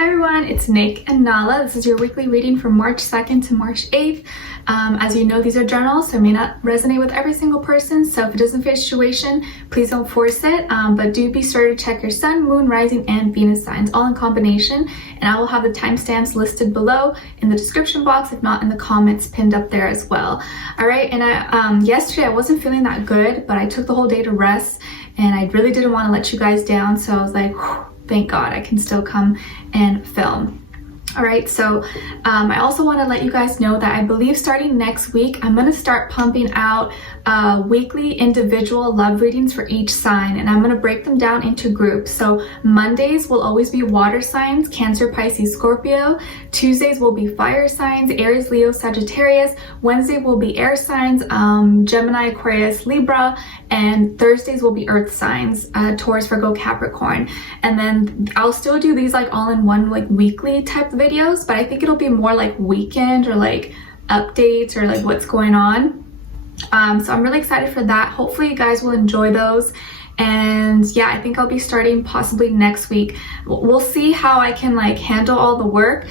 Hi everyone, it's Nick and Nala. This is your weekly reading from March 2nd to March 8th. As you know, these are generals, so it may not resonate with every single person. So if it doesn't fit your situation, please don't force it. But do be sure to check your sun, moon, rising, and Venus signs, all in combination. And I will have the timestamps listed below in the description box, if not in the comments pinned up there as well. All right, and yesterday I wasn't feeling that good, but I took the whole day to rest, and I really didn't want to let you guys down. So I was like, whew, thank God I can still come and film. All right, so I also want to let you guys know that I believe starting next week, I'm going to start pumping out weekly individual love readings for each sign, and I'm going to break them down into groups. So Mondays will always be water signs, Cancer, Pisces, Scorpio. Tuesdays will be fire signs, Aries, Leo, Sagittarius. Wednesday will be air signs, Gemini, Aquarius, Libra. And Thursdays will be earth signs, Taurus, Virgo, Capricorn. And then I'll still do these like all in one like weekly type videos, but I think it'll be more like weekend or like updates or like what's going on. So I'm really excited for that. Hopefully you guys will enjoy those. And yeah, I think I'll be starting possibly next week. We'll see how I can like handle all the work.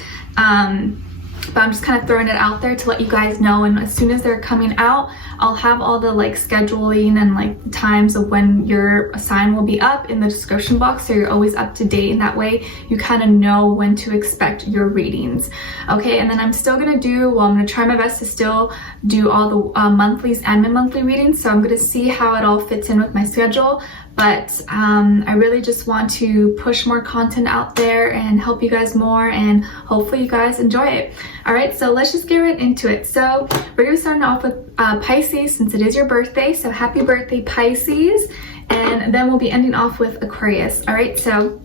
But I'm just kind of throwing it out there to let you guys know, and as soon as they're coming out, I'll have all the like scheduling and like times of when your sign will be up in the description box, so you're always up to date, and that way you kind of know when to expect your readings. Okay, and then I'm still gonna do, well, I'm gonna try my best to still do all the monthlies and mid-monthly readings, so I'm gonna see how it all fits in with my schedule. But I really just want to push more content out there and help you guys more, and hopefully you guys enjoy it. All right, so let's just get right into it. So we're gonna start off with Pisces, since it is your birthday. So happy birthday, Pisces. And then we'll be ending off with Aquarius. All right, so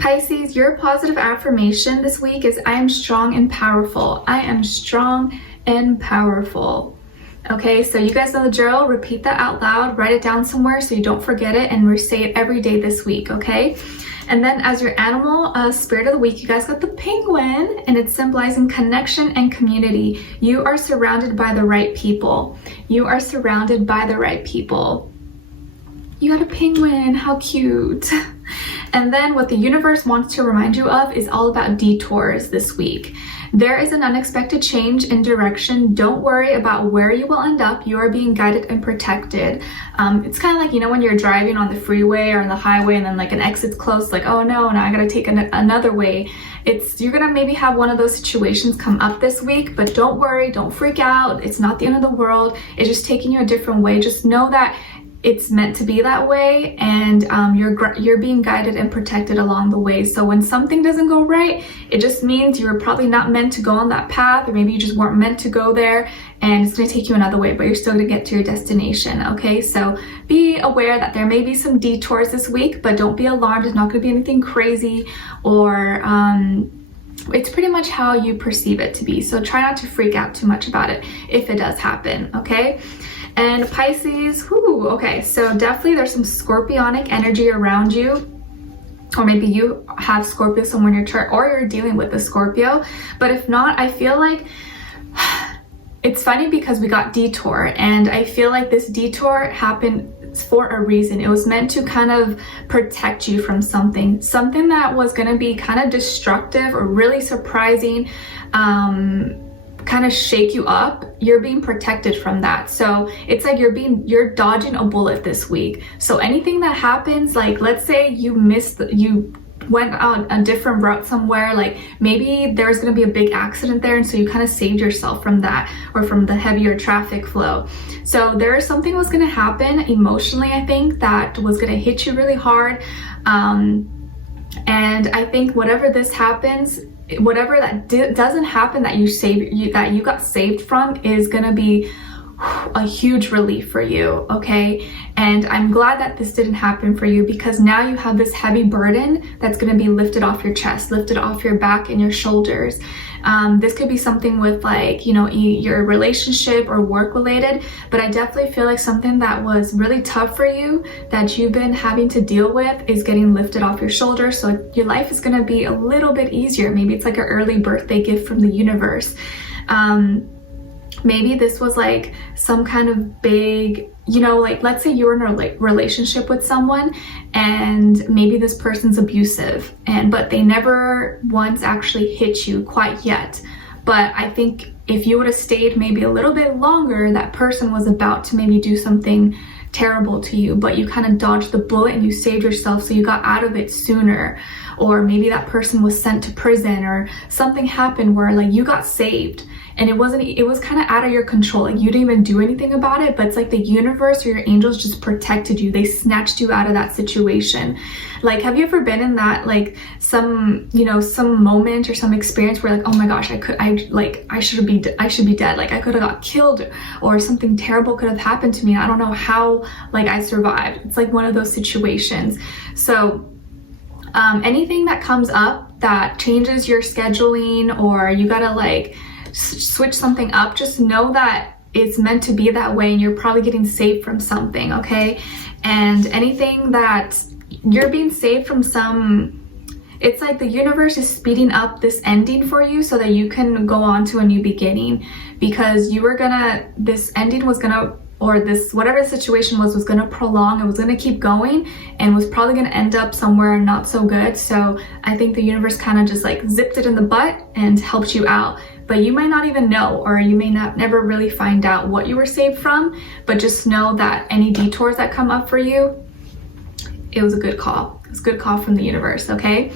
Pisces, your positive affirmation this week is I am strong and powerful. I am strong and powerful. Okay, so you guys know the drill. Repeat that out loud, write it down somewhere so you don't forget it, and say it every day this week, okay? And then as your animal spirit of the week, you guys got the penguin, and it's symbolizing connection and community. You are surrounded by the right people. You are surrounded by the right people. You got a penguin, how cute. And then what the universe wants to remind you of is all about detours this week. There is an unexpected change in direction. Don't worry about where you will end up. You are being guided and protected. It's kind of like, you know, when you're driving on the freeway or on the highway and then like an exit's close, like, oh no, now I gotta take another way. You're gonna maybe have one of those situations come up this week, but don't worry, don't freak out. It's not the end of the world. It's just taking you a different way. Just know that it's meant to be that way, and you're being guided and protected along the way. So when something doesn't go right, it just means you were probably not meant to go on that path, or maybe you just weren't meant to go there, and it's going to take you another way, but you're still going to get to your destination. Okay, so be aware that there may be some detours this week, but don't be alarmed. It's not going to be anything crazy, or it's pretty much how you perceive it to be. So try not to freak out too much about it if it does happen. Okay. And Pisces, okay, so definitely there's some scorpionic energy around you, or maybe you have Scorpio somewhere in your chart, or you're dealing with a Scorpio. But if not, I feel like it's funny because we got detour, and I feel like this detour happened for a reason. It was meant to kind of protect you from something that was going to be kind of destructive or really surprising, kind of shake you up. You're being protected from that. So it's like you're dodging a bullet this week. So anything that happens, like let's say you went on a different route somewhere, like maybe there's going to be a big accident there, and so you kind of saved yourself from that, or from the heavier traffic flow. So there's something was going to happen emotionally, I think, that was going to hit you really hard, and I think whatever this happens, whatever that doesn't happen, that you got saved from, is gonna be a huge relief for you. Okay, and I'm glad that this didn't happen for you, because now you have this heavy burden that's going to be lifted off your chest, lifted off your back and your shoulders. This could be something with, like, you know, your relationship or work related, but I definitely feel like something that was really tough for you, that you've been having to deal with, is getting lifted off your shoulders. So your life is going to be a little bit easier. Maybe it's like an early birthday gift from the universe. maybe this was like some kind of big, you know, like let's say you're in a relationship with someone and maybe this person's abusive, but they never once actually hit you quite yet. But I think if you would have stayed maybe a little bit longer, that person was about to maybe do something terrible to you, but you kind of dodged the bullet and you saved yourself, so you got out of it sooner. Or maybe that person was sent to prison, or something happened where like you got saved and it was kind of out of your control. Like you didn't even do anything about it, but it's like the universe or your angels just protected you. They snatched you out of that situation. Like, have you ever been in that, like some, you know, some moment or some experience where like, oh my gosh, I should be dead. Like I could have got killed, or something terrible could have happened to me. I don't know how like I survived. It's like one of those situations. So anything that comes up that changes your scheduling, or you gotta like switch something up, just know that it's meant to be that way and you're probably getting saved from something, okay? And anything that you're being saved from, it's like the universe is speeding up this ending for you so that you can go on to a new beginning, because this ending was gonna, or this, whatever the situation was gonna prolong, it was gonna keep going and was probably gonna end up somewhere not so good. So I think the universe kind of just like zipped it in the butt and helped you out. But you might not even know, or you may never really find out what you were saved from, but just know that any detours that come up for you, it was a good call. It was a good call from the universe, okay?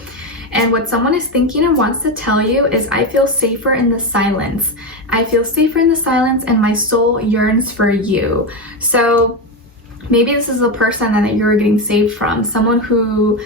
And what someone is thinking and wants to tell you is, I feel safer in the silence. I feel safer in the silence and my soul yearns for you. So maybe this is a person that you're getting saved from, someone who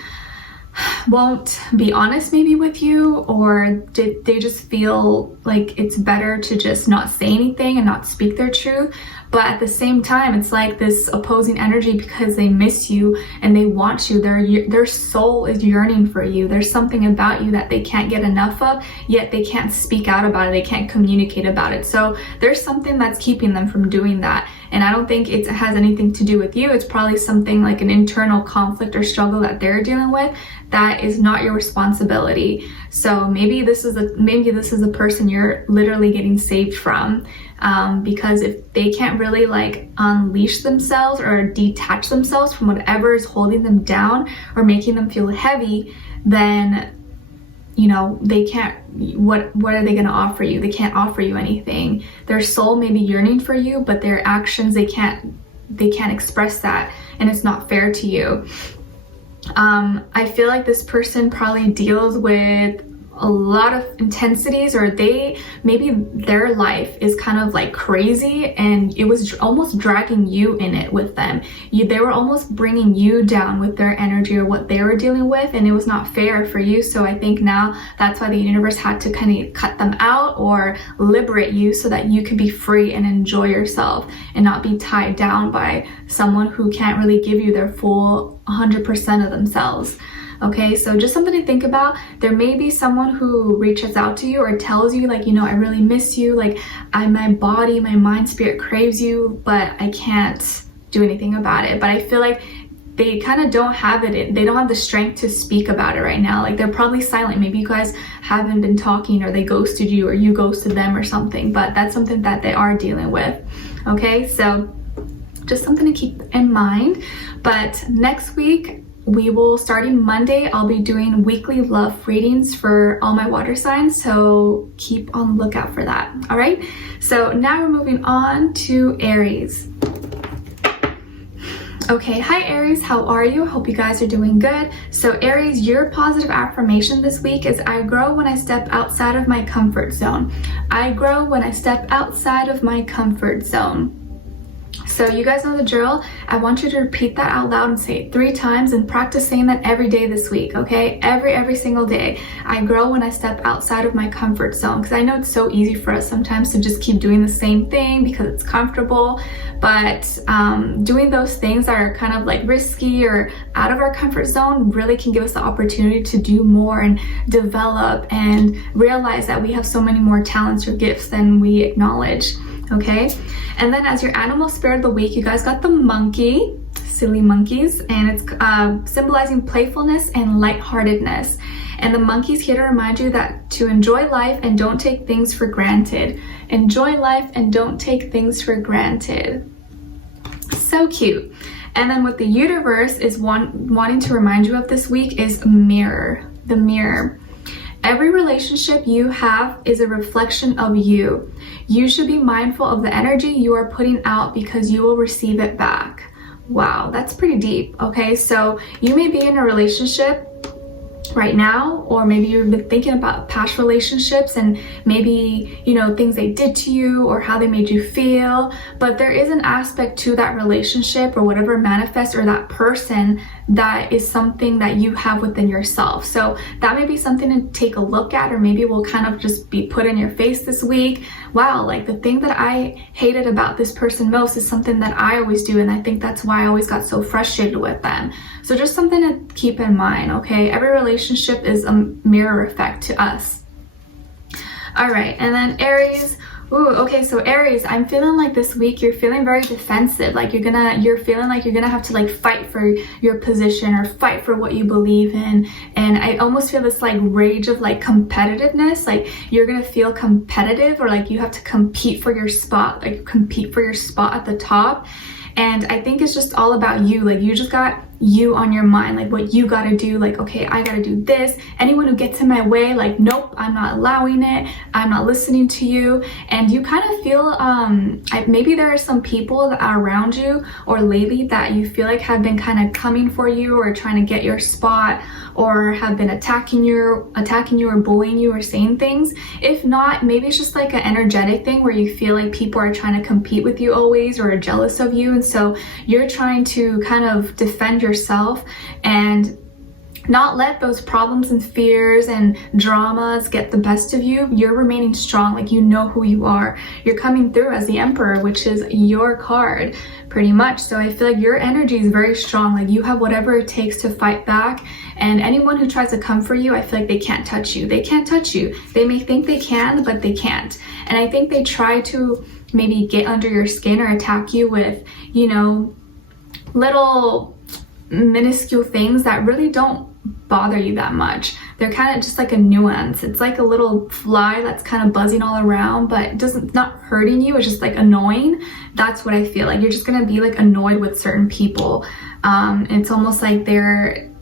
won't be honest maybe with you, or they just feel like it's better to just not say anything and not speak their truth. But at the same time, it's like this opposing energy, because they miss you and they want you. Their soul is yearning for you. There's something about you that they can't get enough of, yet they can't speak out about it. They can't communicate about it. So there's something that's keeping them from doing that. And I don't think it has anything to do with you. It's probably something like an internal conflict or struggle that they're dealing with that is not your responsibility. So maybe this is a person you're literally getting saved from, because if they can't really like unleash themselves or detach themselves from whatever is holding them down or making them feel heavy, then you know they can't, what are they going to offer you? They can't offer you anything. Their soul may be yearning for you, but their actions, they can't express that, and it's not fair to you. I feel like this person probably deals with a lot of intensities, or maybe their life is kind of like crazy and it was almost dragging you in it with them. They were almost bringing you down with their energy or what they were dealing with, and it was not fair for you. So I think now that's why the universe had to kind of cut them out or liberate you so that you could be free and enjoy yourself and not be tied down by someone who can't really give you their full 100% of themselves. Okay, so just something to think about. There may be someone who reaches out to you or tells you like, you know, I really miss you, like my body, my mind, spirit craves you, but I can't do anything about it. But I feel like they kind of don't have it, they don't have the strength to speak about it right now. Like they're probably silent. Maybe you guys haven't been talking, or they ghosted you, or you ghosted them or something, but that's something that they are dealing with. Okay, so just something to keep in mind. But next week, starting Monday, I'll be doing weekly love readings for all my water signs, so keep on the lookout for that. All right, so now we're moving on to Aries. Okay, hi Aries, how are you? Hope you guys are doing good. So Aries, your positive affirmation this week is, I grow when I step outside of my comfort zone. I grow when I step outside of my comfort zone. So you guys know the drill. I want you to repeat that out loud and say it 3 times, and practice saying that every day this week, okay? Every single day. I grow when I step outside of my comfort zone, because I know it's so easy for us sometimes to just keep doing the same thing because it's comfortable, but doing those things that are kind of like risky or out of our comfort zone really can give us the opportunity to do more and develop and realize that we have so many more talents or gifts than we acknowledge. Okay, and then as your animal spirit of the week, you guys got the monkey, silly monkeys, and it's symbolizing playfulness and lightheartedness. And the monkey's here to remind you that to enjoy life and don't take things for granted. enjoy life and don't take things for granted. So cute. And then what the universe is wanting to remind you of this week is mirror, the mirror. Every relationship you have is a reflection of you. You should be mindful of the energy you are putting out because you will receive it back. Wow, that's pretty deep. Okay, so you may be in a relationship right now, or maybe you've been thinking about past relationships and maybe, you know, things they did to you or how they made you feel, but there is an aspect to that relationship or whatever manifests or that person that is something that you have within yourself. So that may be something to take a look at, or maybe will kind of just be put in your face this week. Wow, like the thing that I hated about this person most is something that I always do, and I think that's why I always got so frustrated with them. So just something to keep in mind, okay? Every relationship is a mirror effect to us. All right, and then Aries. Ooh, okay, so Aries, I'm feeling like this week you're feeling very defensive. Like you're feeling like you're gonna have to like fight for your position or fight for what you believe in. And I almost feel this like rage of like competitiveness. Like you're gonna feel competitive, or like you have to compete for your spot, like compete for your spot at the top. And I think it's just all about you. Like you just got you on your mind, like what you gotta do. Like, okay, I gotta do this. Anyone who gets in my way, like, nope, I'm not allowing it. I'm not listening to you. And you kind of feel, maybe there are some people that are around you or lately that you feel like have been kind of coming for you or trying to get your spot, or have been attacking you or bullying you or saying things. If not, maybe it's just like an energetic thing where you feel like people are trying to compete with you always or are jealous of you. And so you're trying to kind of defend yourself and not let those problems and fears and dramas get the best of you. You're remaining strong, like you know who you are. You're coming through as the Emperor, which is your card pretty much. So I feel like your energy is very strong. Like you have whatever it takes to fight back. And anyone who tries to come for you, I feel like they can't touch you. They can't touch you. They may think they can, but they can't. And I think they try to maybe get under your skin or attack you with, you know, little minuscule things that really don't bother you that much. They're kind of just like a nuance. It's like a little fly that's kind of buzzing all around, but it doesn't, not hurting you. It's just like annoying. That's what I feel like. You're just gonna be like annoyed with certain people. It's almost like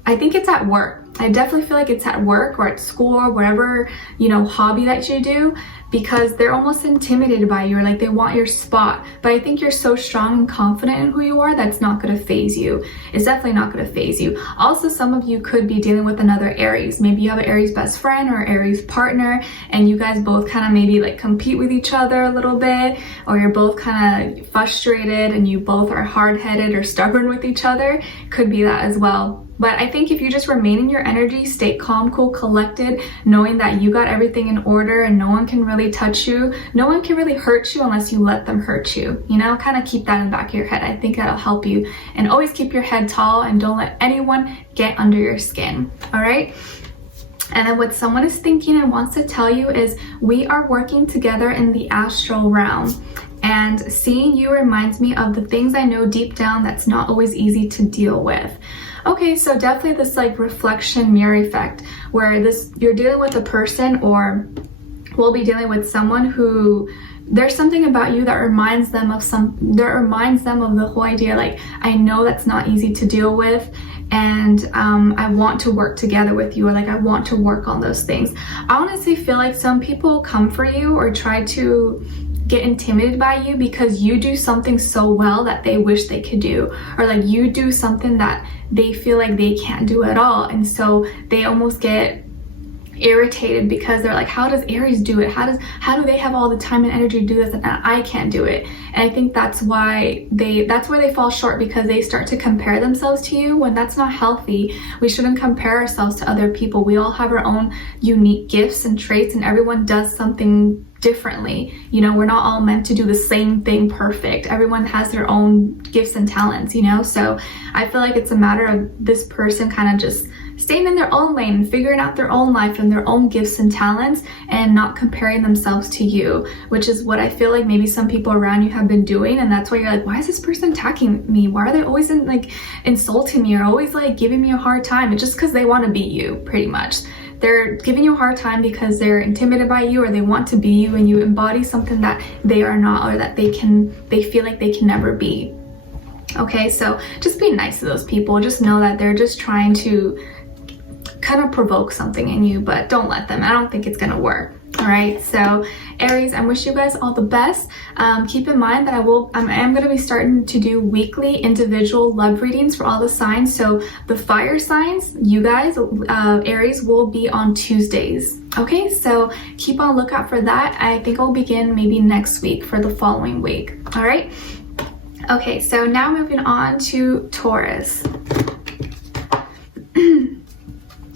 I think it's at work. I definitely feel like it's at work or at school or whatever, you know, hobby that you do, because they're almost intimidated by you, or like they want your spot. But I think you're so strong and confident in who you are, that's not going to phase you. It's definitely not going to phase you. Also, some of you could be dealing with another Aries. Maybe you have an Aries best friend or Aries partner, and you guys both kind of maybe like compete with each other a little bit, or you're both kind of frustrated and you both are hard-headed or stubborn with each other. Could be that as well. But I think if you just remain in your energy, stay calm, cool, collected, knowing that you got everything in order and no one can really touch you, no one can really hurt you unless you let them hurt you, you know, kind of keep that in the back of your head. I think that'll help you. And always keep your head tall and don't let anyone get under your skin, all right? And then what someone is thinking and wants to tell you is we are working together in the astral realm. And seeing you reminds me of the things I know deep down that's not always easy to deal with. Okay, so definitely this like reflection mirror effect, where you're dealing with a person, or will be dealing with someone who there's something about you that reminds them of the whole idea, like, I know that's not easy to deal with, and I want to work together with you, or like I want to work on those things. I honestly feel like some people come for you or try to get intimidated by you because you do something so well that they wish they could do, or like you do something that they feel like they can't do at all, and so they almost get irritated because they're like, how does Aries do it? How do they have all the time and energy to do this and I can't do it? And I think that's where they fall short, because they start to compare themselves to you when that's not healthy. We shouldn't compare ourselves to other people. We all have our own unique gifts and traits, and everyone does something differently. You know, we're not all meant to do the same thing perfect. Everyone has their own gifts and talents, you know? So I feel like it's a matter of this person kind of just staying in their own lane and figuring out their own life and their own gifts and talents, and not comparing themselves to you, which is what I feel like maybe some people around you have been doing. And that's why you're like, why is this person attacking me? Why are they always insulting me or always like giving me a hard time? It's just because they want to beat you, pretty much. they're giving you a hard time because they're intimidated by you, or they want to be you, and you embody something that they are not, or that they feel like they can never be. Okay, so just be nice to those people. Just know that they're just trying to kind of provoke something in you, but don't let them. I don't think it's gonna work. All right, so Aries, I wish you guys all the best. Keep in mind that I am going to be starting to do weekly individual love readings for all the signs. So the fire signs, you guys, Aries, will be on Tuesdays. Okay, so keep on lookout for that. I think I'll begin maybe next week for the following week. All right. Okay, so now moving on to Taurus.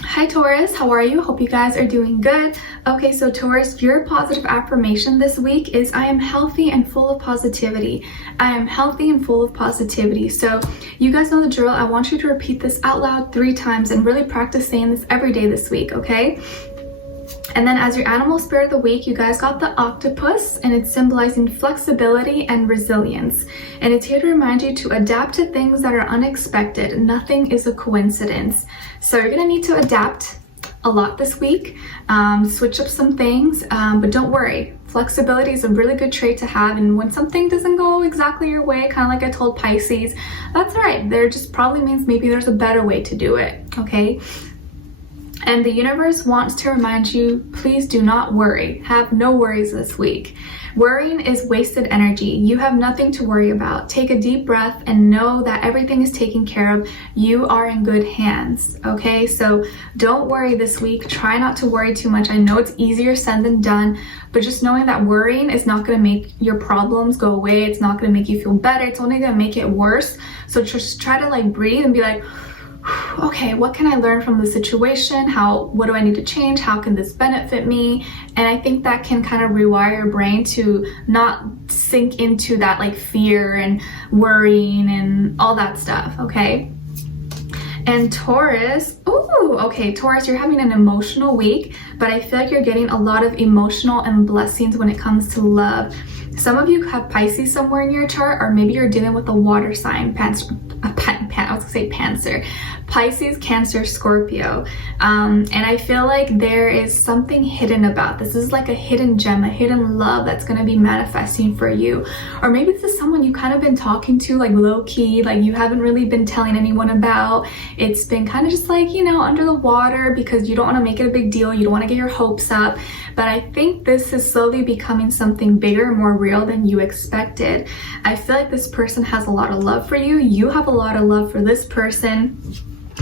Hi Taurus, how are you? Hope you guys are doing good. Okay, so Taurus, your positive affirmation this week is I am healthy and full of positivity. I am healthy and full of positivity. So you guys know the drill. I want you to repeat this out loud 3 times and really practice saying this every day this week, okay? And then as your animal spirit of the week, you guys got the octopus, and it's symbolizing flexibility and resilience. And it's here to remind you to adapt to things that are unexpected. Nothing is a coincidence. So you're gonna need to adapt a lot this week, switch up some things, but don't worry. Flexibility is a really good trait to have, and when something doesn't go exactly your way, kind of like I told Pisces, that's all right. There just probably means maybe there's a better way to do it, okay? And the universe wants to remind you, please do not worry. Have no worries this week. Worrying is wasted energy. You have nothing to worry about. Take a deep breath and know that everything is taken care of. You are in good hands, okay? So don't worry this week. Try not to worry too much. I know it's easier said than done, but just knowing that worrying is not going to make your problems go away. It's not going to make you feel better. It's only going to make it worse. So just try to like breathe and be like, okay, what can I learn from the situation? What do I need to change? How can this benefit me? And I think that can kind of rewire your brain to not sink into that like fear and worrying and all that stuff, okay? And Taurus, Taurus, you're having an emotional week, but I feel like you're getting a lot of emotional and blessings when it comes to love. Some of you have Pisces somewhere in your chart, or maybe you're dealing with a water sign, Panther, Pisces, Cancer, Scorpio. And I feel like there is something hidden about this. This is like a hidden gem, a hidden love that's going to be manifesting for you. Or maybe this is someone you kind of been talking to like low key, like you haven't really been telling anyone about. It's been kind of just like, you know, under the water because you don't want to make it a big deal. You don't want to get your hopes up. But I think this is slowly becoming something bigger, more real than you expected. I feel like this person has a lot of love for you. You have a lot of love for this person.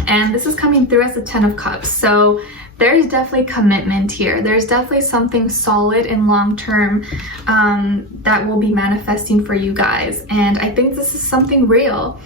And this is coming through as the 10 of Cups. So there's definitely commitment here. There's definitely something solid and long-term that will be manifesting for you guys. And I think this is something real,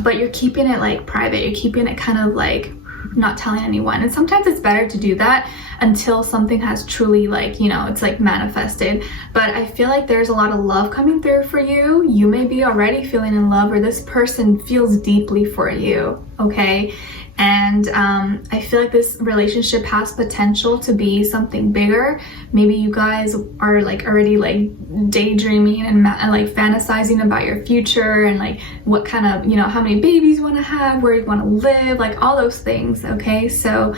but you're keeping it like private. You're keeping it kind of like not telling anyone. And sometimes it's better to do that until something has truly like, you know, it's like manifested. But I feel like there's a lot of love coming through for you. You may be already feeling in love, or this person feels deeply for you, okay? And I feel like this relationship has potential to be something bigger. Maybe you guys are like already like daydreaming and like fantasizing about your future and like what kind of, you know, how many babies you want to have, where you want to live, like all those things, okay? So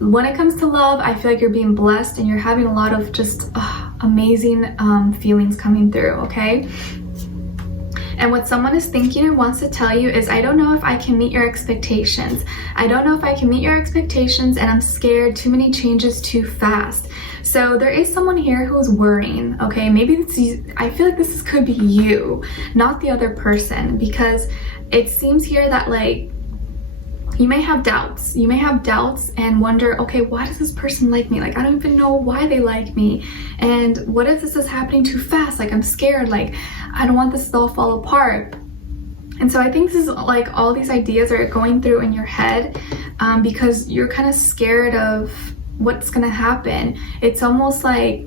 when it comes to love, I feel like you're being blessed and you're having a lot of just amazing feelings coming through, okay? And what someone is thinking and wants to tell you is, I don't know if I can meet your expectations. I don't know if I can meet your expectations, and I'm scared, too many changes too fast. So there is someone here who's worrying, okay? Maybe I feel like this could be you, not the other person, because it seems here that like you may have doubts. You may have doubts and wonder, okay, why does this person like me? Like, I don't even know why they like me. And what if this is happening too fast? Like, I'm scared. Like, I don't want this to all fall apart. And so I think this is like all these ideas are going through in your head because you're kind of scared of what's going to happen. It's almost like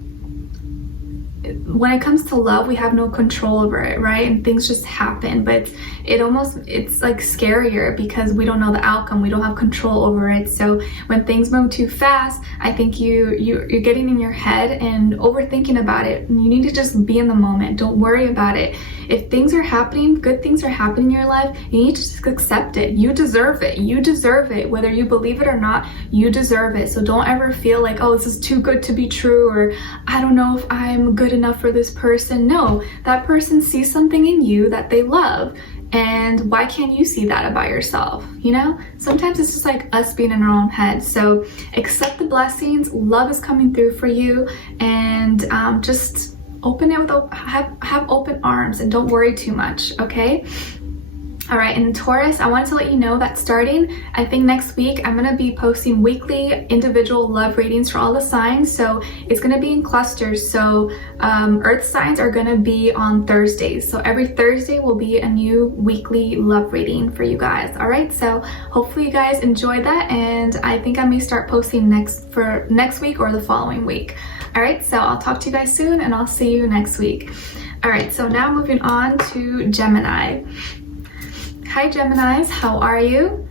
when it comes to love, we have no control over it, right? And things just happen, but it's like scarier because we don't know the outcome. We don't have control over it. So when things move too fast, I think you're getting in your head and overthinking about it. And you need to just be in the moment. Don't worry about it. If things are happening, good things are happening in your life, you need to just accept it. You deserve it. You deserve it. Whether you believe it or not, you deserve it. So don't ever feel like, oh, this is too good to be true, or I don't know if I'm good enough for this person. No, that person sees something in you that they love. And why can't you see that about yourself? You know, sometimes it's just like us being in our own head. So accept the blessings. Love is coming through for you, and just open it with have open arms and don't worry too much. Okay. All right, and Taurus, I wanted to let you know that starting, I think next week, I'm going to be posting weekly individual love readings for all the signs. So it's going to be in clusters. So Earth signs are going to be on Thursdays. So every Thursday will be a new weekly love reading for you guys. All right, so hopefully you guys enjoy that. And I think I may start posting next week or the following week. All right, so I'll talk to you guys soon, and I'll see you next week. All right, so now moving on to Gemini. Hi Geminis, how are you?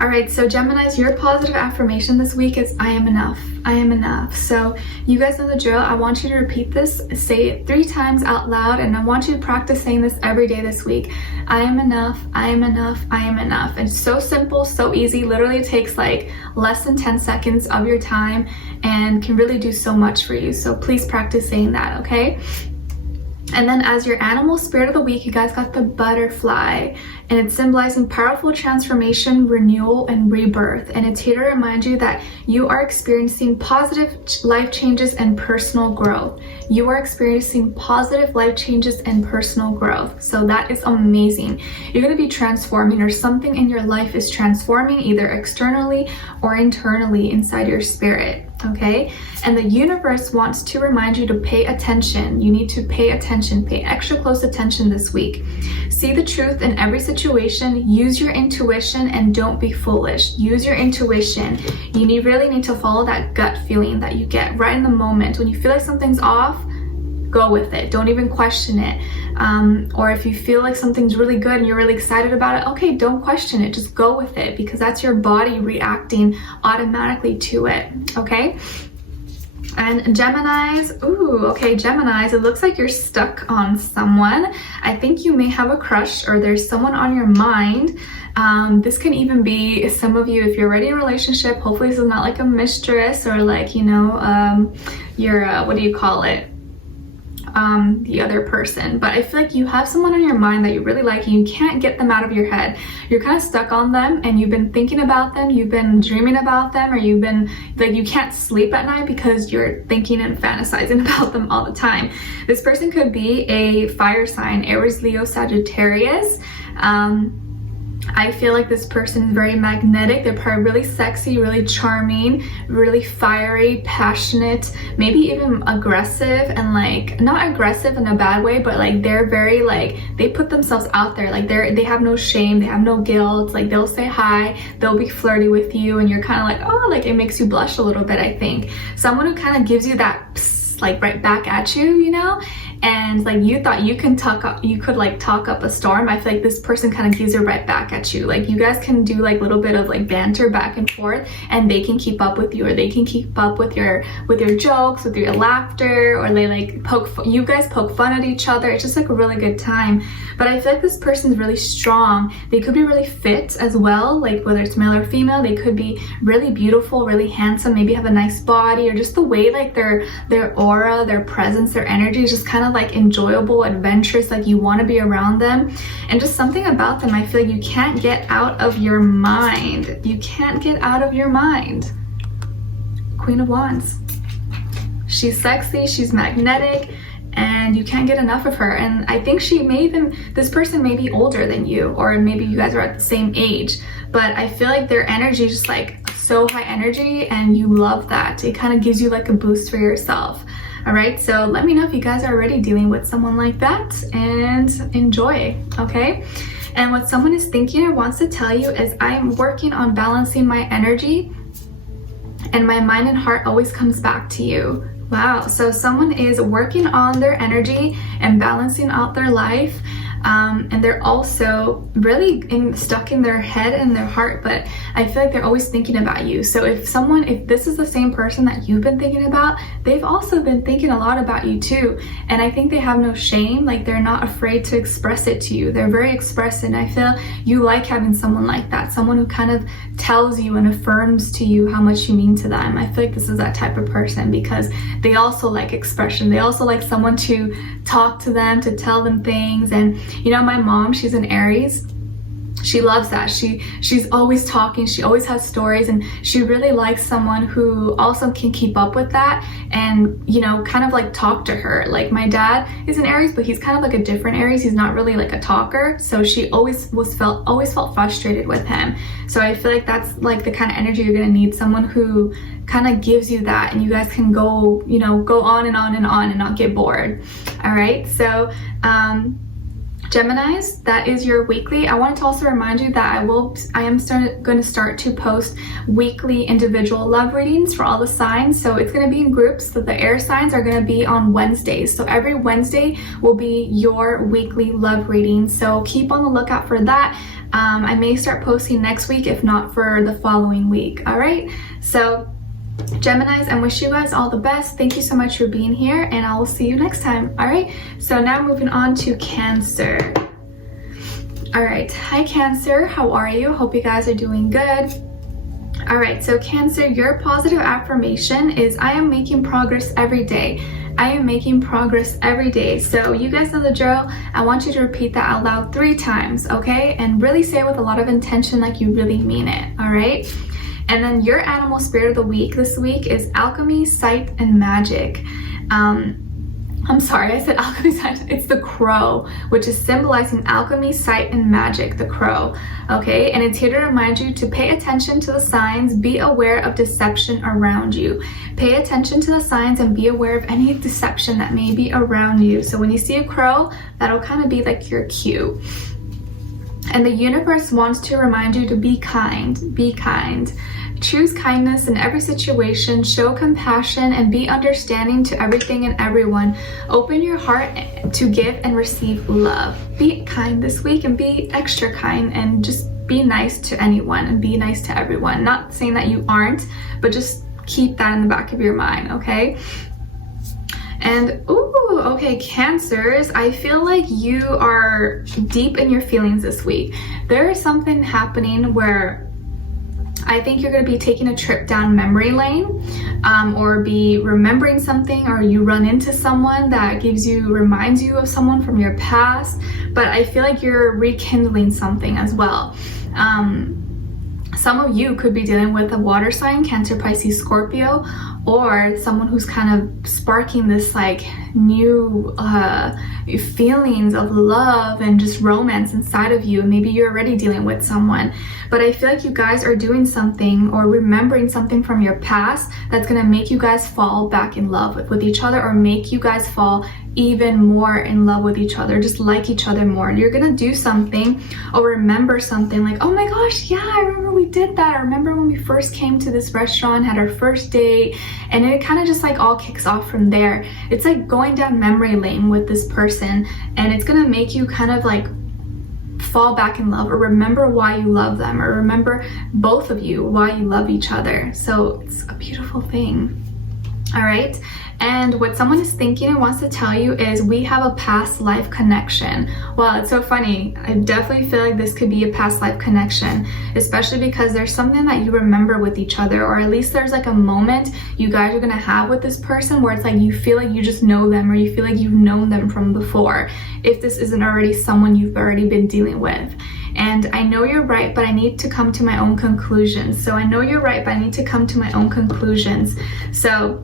All right, so Geminis, your positive affirmation this week is I am enough. I am enough. So you guys know the drill. I want you to repeat this, say it 3 times out loud, and I want you to practice saying this every day this week. I am enough. I am enough. I am enough. And it's so simple, so easy. Literally takes like less than 10 seconds of your time and can really do so much for you. So please practice saying that, okay? And then as your animal spirit of the week, you guys got the butterfly, and it's symbolizing powerful transformation, renewal, and rebirth. And it's here to remind you that you are experiencing positive life changes and personal growth. You are experiencing positive life changes and personal growth. So that is amazing. You're going to be transforming, or something in your life is transforming, either externally or internally inside your spirit. Okay, and the universe wants to remind you to pay attention. You need to pay attention, pay extra close attention this week. See the truth in every situation. Use your intuition and don't be foolish. Use your intuition. You really need to follow that gut feeling that you get right in the moment. When you feel like something's off, go with it. Don't even question it. Or if you feel like something's really good and you're really excited about it, okay, don't question it. Just go with it, because that's your body reacting automatically to it. Okay. And Geminis, Geminis, it looks like you're stuck on someone. I think you may have a crush, or there's someone on your mind. This can even be some of you, if you're already in a relationship. Hopefully this is not like a mistress, or like, you know, your, what do you call it? The other person. But I feel like you have someone on your mind that you really like, and you can't get them out of your head. You're kind of stuck on them, and you've been thinking about them, you've been dreaming about them, or you've been like, you can't sleep at night because you're thinking and fantasizing about them all the time. This person could be a fire sign, Aries, Leo, Sagittarius. I feel like this person is very magnetic. They're probably really sexy, really charming, really fiery, passionate, maybe even aggressive, and like, not aggressive in a bad way, but like they're very like, they put themselves out there. Like they have no shame, they have no guilt. Like they'll say hi, they'll be flirty with you, and you're kind of like, oh, like it makes you blush a little bit, I think. Someone who kind of gives you that psst, like right back at you, you know? And like you thought you could talk up a storm. I feel like this person kind of gives it right back at you. Like you guys can do like a little bit of like banter back and forth, and they can keep up with you, or they can keep up with your jokes, with your laughter, or they like you guys poke fun at each other. It's just like a really good time. But I feel like this person's really strong. They could be really fit as well, like whether it's male or female. They could be really beautiful, really handsome, maybe have a nice body, or just the way like their aura, their presence, their energy is just kind of like enjoyable, adventurous, like you want to be around them. And just something about them, I feel like you can't get out of your mind. You can't get out of your mind. Queen of Wands. She's sexy, she's magnetic, and you can't get enough of her. And I think this person may be older than you, or maybe you guys are at the same age, but I feel like their energy is just like so high energy, and you love that. It kind of gives you like a boost for yourself. All right, so let me know if you guys are already dealing with someone like that, and enjoy, okay? And what someone is thinking or wants to tell you is, I'm working on balancing my energy, and my mind and heart always comes back to you. Wow, so someone is working on their energy and balancing out their life. And they're also really stuck in their head and their heart, but I feel like they're always thinking about you. So if this is the same person that you've been thinking about, they've also been thinking a lot about you too. And I think they have no shame, like they're not afraid to express it to you. They're very expressive, and I feel you like having someone like that, someone who kind of tells you and affirms to you how much you mean to them. I feel like this is that type of person because they also like expression. They also like someone to talk to them, to tell them things. And you know, my mom, she's an Aries. She loves that. She's always talking. She always has stories, and she really likes someone who also can keep up with that and, you know, kind of like talk to her. Like my dad is an Aries, but he's kind of like a different Aries. He's not really like a talker. So she always felt frustrated with him. So I feel like that's like the kind of energy you're gonna need, someone who kind of gives you that, and you guys can go, you know, go on and on and on and not get bored. All right, so Geminis, that is your weekly. I wanted to also remind you that I am going to start to post weekly individual love readings for all the signs. So it's going to be in groups. So the air signs are going to be on Wednesdays. So every Wednesday will be your weekly love reading. So keep on the lookout for that. I may start posting next week, if not for the following week. All right. So Geminis, I wish you guys all the best. Thank you so much for being here, and I will see you next time. All right, so now moving on to Cancer. All right, hi Cancer, how are you? Hope you guys are doing good. All right, so Cancer, your positive affirmation is I am making progress every day. I am making progress every day. So you guys know the drill. I want you to repeat that out loud 3 times, okay? And really say it with a lot of intention, like you really mean it, all right? And then your animal spirit of the week this week is alchemy, sight, and magic. I'm sorry, I said alchemy, sight. It's the crow, which is symbolizing alchemy, sight, and magic, the crow. Okay, and it's here to remind you to pay attention to the signs, be aware of deception around you. Pay attention to the signs and be aware of any deception that may be around you. So when you see a crow, that'll kind of be like your cue. And the universe wants to remind you to be kind. Be kind. Choose kindness in every situation, show compassion, and be understanding to everything and everyone. Open your heart to give and receive love. Be kind this week and be extra kind, and just be nice to anyone and be nice to everyone. Not saying that you aren't, but just keep that in the back of your mind, okay? And ooh, okay, Cancers, I feel like you are deep in your feelings this week. There is something happening where I think you're going to be taking a trip down memory lane, or be remembering something, or you run into someone that reminds you of someone from your past. But I feel like you're rekindling something as well. Some of you could be dealing with a water sign, Cancer, Pisces, Scorpio, or someone who's kind of sparking this like new feelings of love and just romance inside of you. Maybe you're already dealing with someone, but I feel like you guys are doing something or remembering something from your past that's gonna make you guys fall back in love with each other, or make you guys fall even more in love with each other, just like each other more. And you're gonna do something or remember something like, oh my gosh, yeah, I remember we did that. I remember when we first came to this restaurant, had our first date, and it kind of just like all kicks off from there. It's like going down memory lane with this person, and it's gonna make you kind of like fall back in love, or remember why you love them, or remember both of you why you love each other. So it's a beautiful thing. All right, and what someone is thinking and wants to tell you is we have a past life connection. Well, it's so funny. I definitely feel like this could be a past life connection, especially because there's something that you remember with each other, or at least there's like a moment you guys are gonna have with this person where it's like you feel like you just know them, or you feel like you've known them from before, if this isn't already someone you've already been dealing with. And I know you're right, but I need to come to my own conclusions. So I know you're right, but I need to come to my own conclusions. So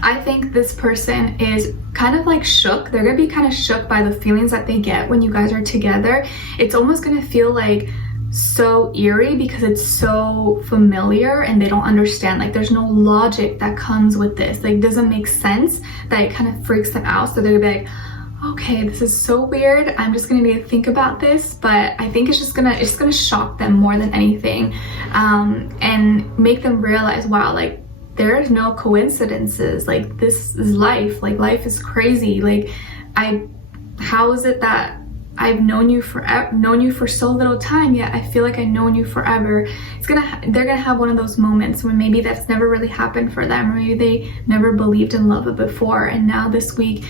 I think this person is kind of like shook. They're gonna be kind of shook by the feelings that they get when you guys are together. It's almost gonna feel like so eerie because it's so familiar and they don't understand. Like there's no logic that comes with this. Like it doesn't make sense, that it kind of freaks them out. So they're gonna be like, okay, this is so weird. I'm just gonna need to think about this. But I think it's gonna shock them more than anything, and make them realize, wow, like there's no coincidences. Like, this is life. Like, life is crazy. Like, how is it that I've known you for so little time, yet I feel like I've known you forever? They're gonna have one of those moments when maybe that's never really happened for them, or maybe they never believed in love before, and now this week,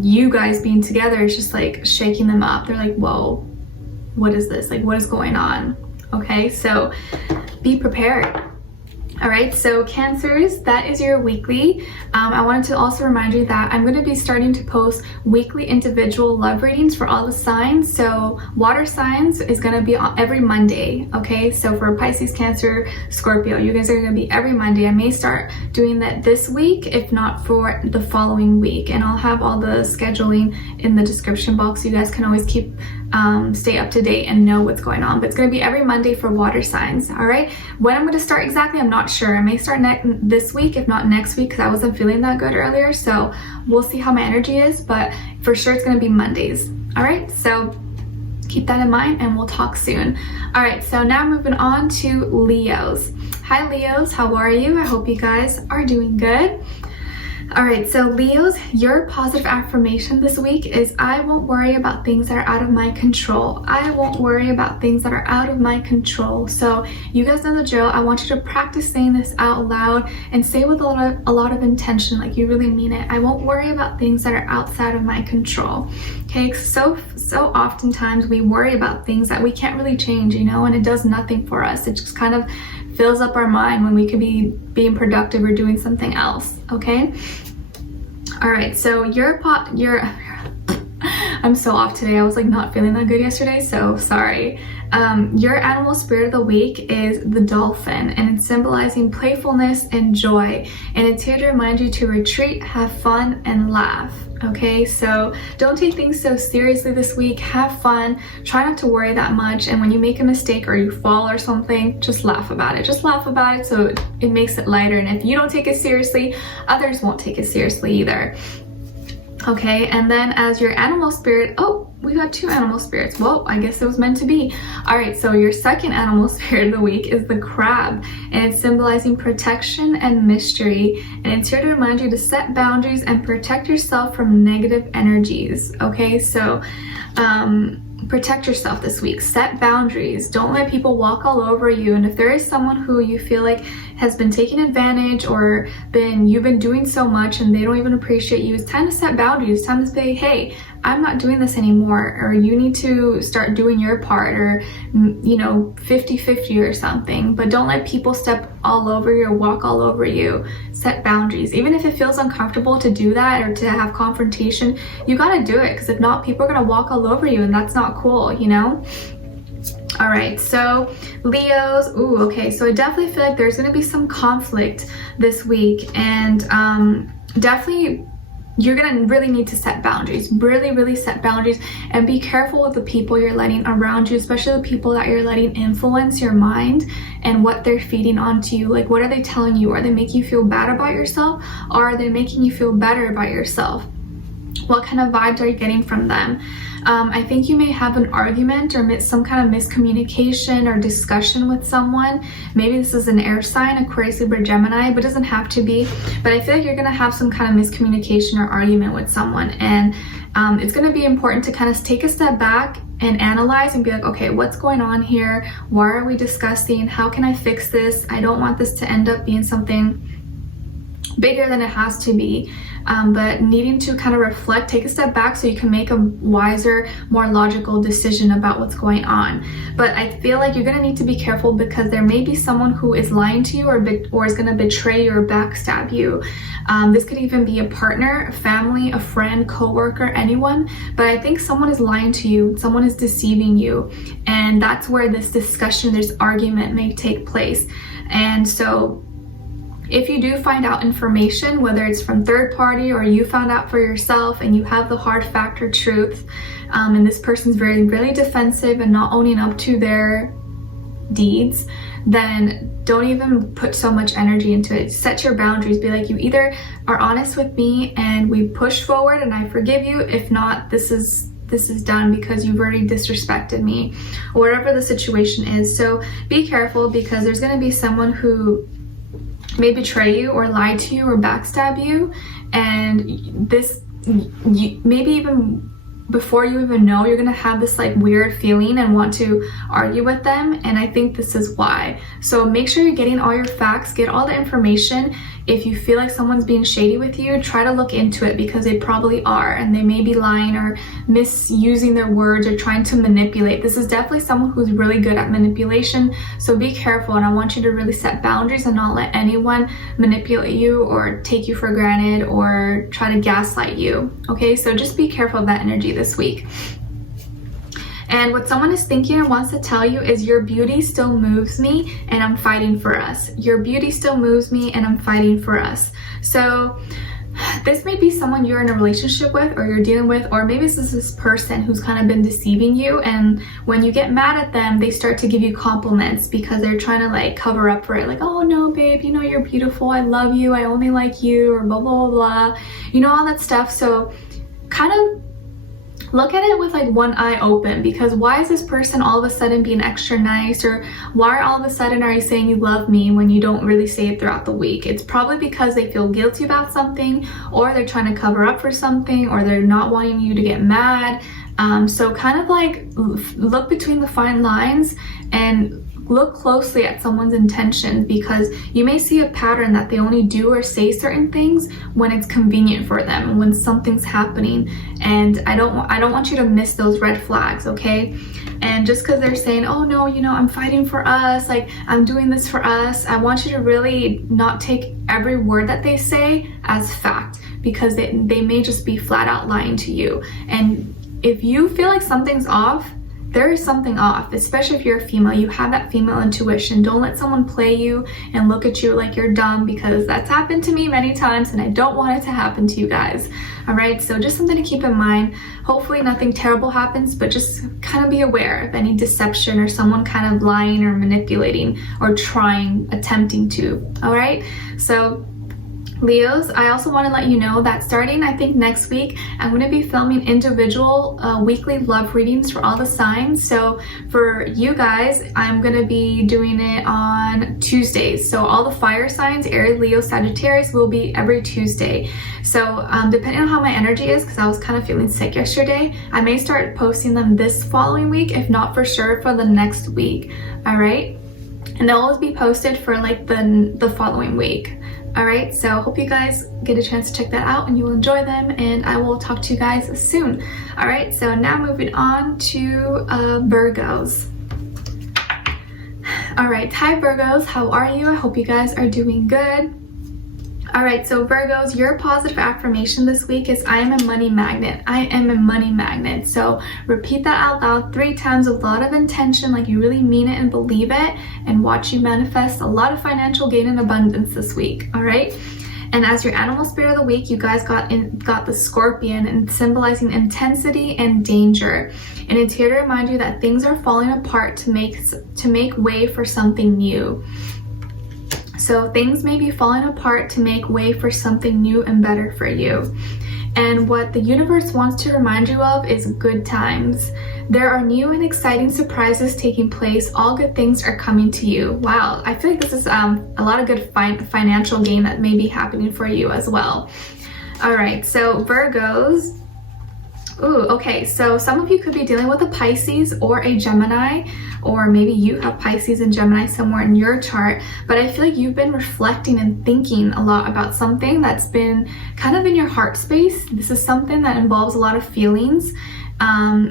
you guys being together is just like shaking them up. They're like, whoa, what is this? Like, what is going on? Okay, so be prepared. All right, so Cancers, that is your weekly. I wanted to also remind you that I'm going to be starting to post weekly individual love readings for all the signs. So water signs is going to be on every Monday. Okay, so for Pisces, Cancer, Scorpio, you guys are going to be every Monday. I may start doing that this week, if not for the following week. And I'll have all the scheduling in the description box. So you guys can always keep stay up to date and know what's going on. But it's going to be every Monday for water signs. All right, when I'm going to start exactly, I'm not sure. I may start this week, if not next week, because I wasn't feeling that good earlier. So we'll see how my energy is, but for sure it's going to be Mondays. All right, so keep that in mind, and we'll talk soon. All right, so now moving on to Leos. Hi Leos, how are you? I hope you guys are doing good. All right, so Leos, your positive affirmation this week is, I won't worry about things that are out of my control. I won't worry about things that are out of my control. So you guys know the drill. I want you to practice saying this out loud and say with a lot of intention, like you really mean it. I won't worry about things that are outside of my control. Okay, so oftentimes we worry about things that we can't really change, you know, and it does nothing for us. It just kind of fills up our mind when we could be being productive or doing something else. Okay, all right, so I'm so off today. I was like not feeling that good yesterday, so sorry. Your animal spirit of the week is the dolphin, and it's symbolizing playfulness and joy, and it's here to remind you to retreat, have fun, and laugh. Okay, so don't take things so seriously this week. Have fun, try not to worry that much, and when you make a mistake or you fall or something, just laugh about it. Just laugh about it, so it makes it lighter, and if you don't take it seriously, others won't take it seriously either. Okay, and then as your animal spirit, oh, we got two animal spirits. Well, I guess it was meant to be. All right, so your second animal spirit of the week is the crab, and it's symbolizing protection and mystery, and it's here to remind you to set boundaries and protect yourself from negative energies. Okay, so protect yourself this week. Set boundaries. Don't let people walk all over you, and if there is someone who you feel like has been taking advantage, or you've been doing so much and they don't even appreciate you, it's time to set boundaries. It's time to say, hey, I'm not doing this anymore, or you need to start doing your part, or 50-50 or something. But don't let people step all over you or walk all over you. Set boundaries. Even if it feels uncomfortable to do that or to have confrontation, you gotta do it, because if not, people are gonna walk all over you, and that's not cool, you know? All right, so Leos, okay, so I definitely feel like there's gonna be some conflict this week, and definitely you're gonna really need to set boundaries. Really set boundaries, and be careful with the people you're letting around you, especially the people that you're letting influence your mind and what they're feeding onto you. Like, what are they telling you? Are they making you feel bad about yourself, or are they making you feel better about yourself? What kind of vibes are you getting from them? I think you may have an argument or some kind of miscommunication or discussion with someone. Maybe this is an air sign, Aquarius, Libra, Gemini, but it doesn't have to be. But I feel like you're going to have some kind of miscommunication or argument with someone, and it's going to be important to kind of take a step back and analyze and be like, okay, what's going on here? Why are we discussing? How can I fix this? I don't want this to end up being something bigger than it has to be. But needing to kind of reflect, take a step back so you can make a wiser, more logical decision about what's going on. But I feel like you're going to need to be careful, because there may be someone who is lying to you or is going to betray you or backstab you. This could even be a partner, a family, a friend, co-worker, anyone. But I think someone is lying to you, someone is deceiving you, and that's where this discussion, this argument may take place. And so if you do find out information, whether it's from third party or you found out for yourself, and you have the hard fact or truth, and this person's really defensive and not owning up to their deeds, then don't even put so much energy into it. Set your boundaries. Be like, you either are honest with me and we push forward and I forgive you. If not, this is done, because you've already disrespected me, or whatever the situation is. So be careful, because there's going to be someone who may betray you or lie to you or backstab you, and maybe even before you even know, you're gonna have this like weird feeling and want to argue with them, and I think this is why. So make sure you're getting all your facts, get all the information. If you feel like someone's being shady with you, try to look into it, because they probably are, and they may be lying or misusing their words or trying to manipulate. This is definitely someone who's really good at manipulation, so be careful, and I want you to really set boundaries and not let anyone manipulate you or take you for granted or try to gaslight you, okay? So just be careful of that energy this week. And what someone is thinking and wants to tell you is, your beauty still moves me and I'm fighting for us. Your beauty still moves me and I'm fighting for us. So this may be someone you're in a relationship with or you're dealing with, or maybe this is this person who's kind of been deceiving you, and when you get mad at them, they start to give you compliments because they're trying to like cover up for it. Like, oh no, babe, you know, you're beautiful. I love you. I only like you, or blah, blah, blah, blah. You know, all that stuff. So kind of look at it with like one eye open, because why is this person all of a sudden being extra nice, or why all of a sudden are you saying you love me when you don't really say it throughout the week? It's probably because they feel guilty about something, or they're trying to cover up for something, or they're not wanting you to get mad. So kind of like look between the fine lines and look closely at someone's intention, because you may see a pattern that they only do or say certain things when it's convenient for them, when something's happening, and I don't want you to miss those red flags, okay? And just because they're saying, oh no, you know, I'm fighting for us, like I'm doing this for us, I want you to really not take every word that they say as fact, because they may just be flat out lying to you. And if you feel like something's off, there is something off, especially if you're a female. You have that female intuition. Don't let someone play you and look at you like you're dumb, because that's happened to me many times and I don't want it to happen to you guys. All right, so just something to keep in mind. Hopefully nothing terrible happens, but just kind of be aware of any deception or someone kind of lying or manipulating or attempting to. All right, so Leos, I also want to let you know that starting, I think, next week, I'm going to be filming individual weekly love readings for all the signs. So for you guys, I'm going to be doing it on Tuesdays. So all the fire signs, Aries, Leo, Sagittarius, will be every Tuesday. So depending on how my energy is, because I was kind of feeling sick yesterday, I may start posting them this following week, if not for sure for the next week. All right, and they'll always be posted for like the following week. All right, so hope you guys get a chance to check that out and you will enjoy them, and I will talk to you guys soon. All right, so now moving on to Virgos. All right, hi Virgos, how are you? I hope you guys are doing good. All right, so Virgos, your positive affirmation this week is, I am a money magnet. I am a money magnet. So repeat that out loud 3 times, a lot of intention, like you really mean it and believe it, and watch you manifest a lot of financial gain and abundance this week. All right. And as your animal spirit of the week, you guys got the scorpion, and symbolizing intensity and danger. And it's here to remind you that things are falling apart to make way for something new. So things may be falling apart to make way for something new and better for you. And what the universe wants to remind you of is good times. There are new and exciting surprises taking place. All good things are coming to you. Wow, I feel like this is a lot of good financial gain that may be happening for you as well. All right, so Virgos. Ooh, okay, so some of you could be dealing with a Pisces or a Gemini, or maybe you have Pisces and Gemini somewhere in your chart, but I feel like you've been reflecting and thinking a lot about something that's been kind of in your heart space. This is something that involves a lot of feelings,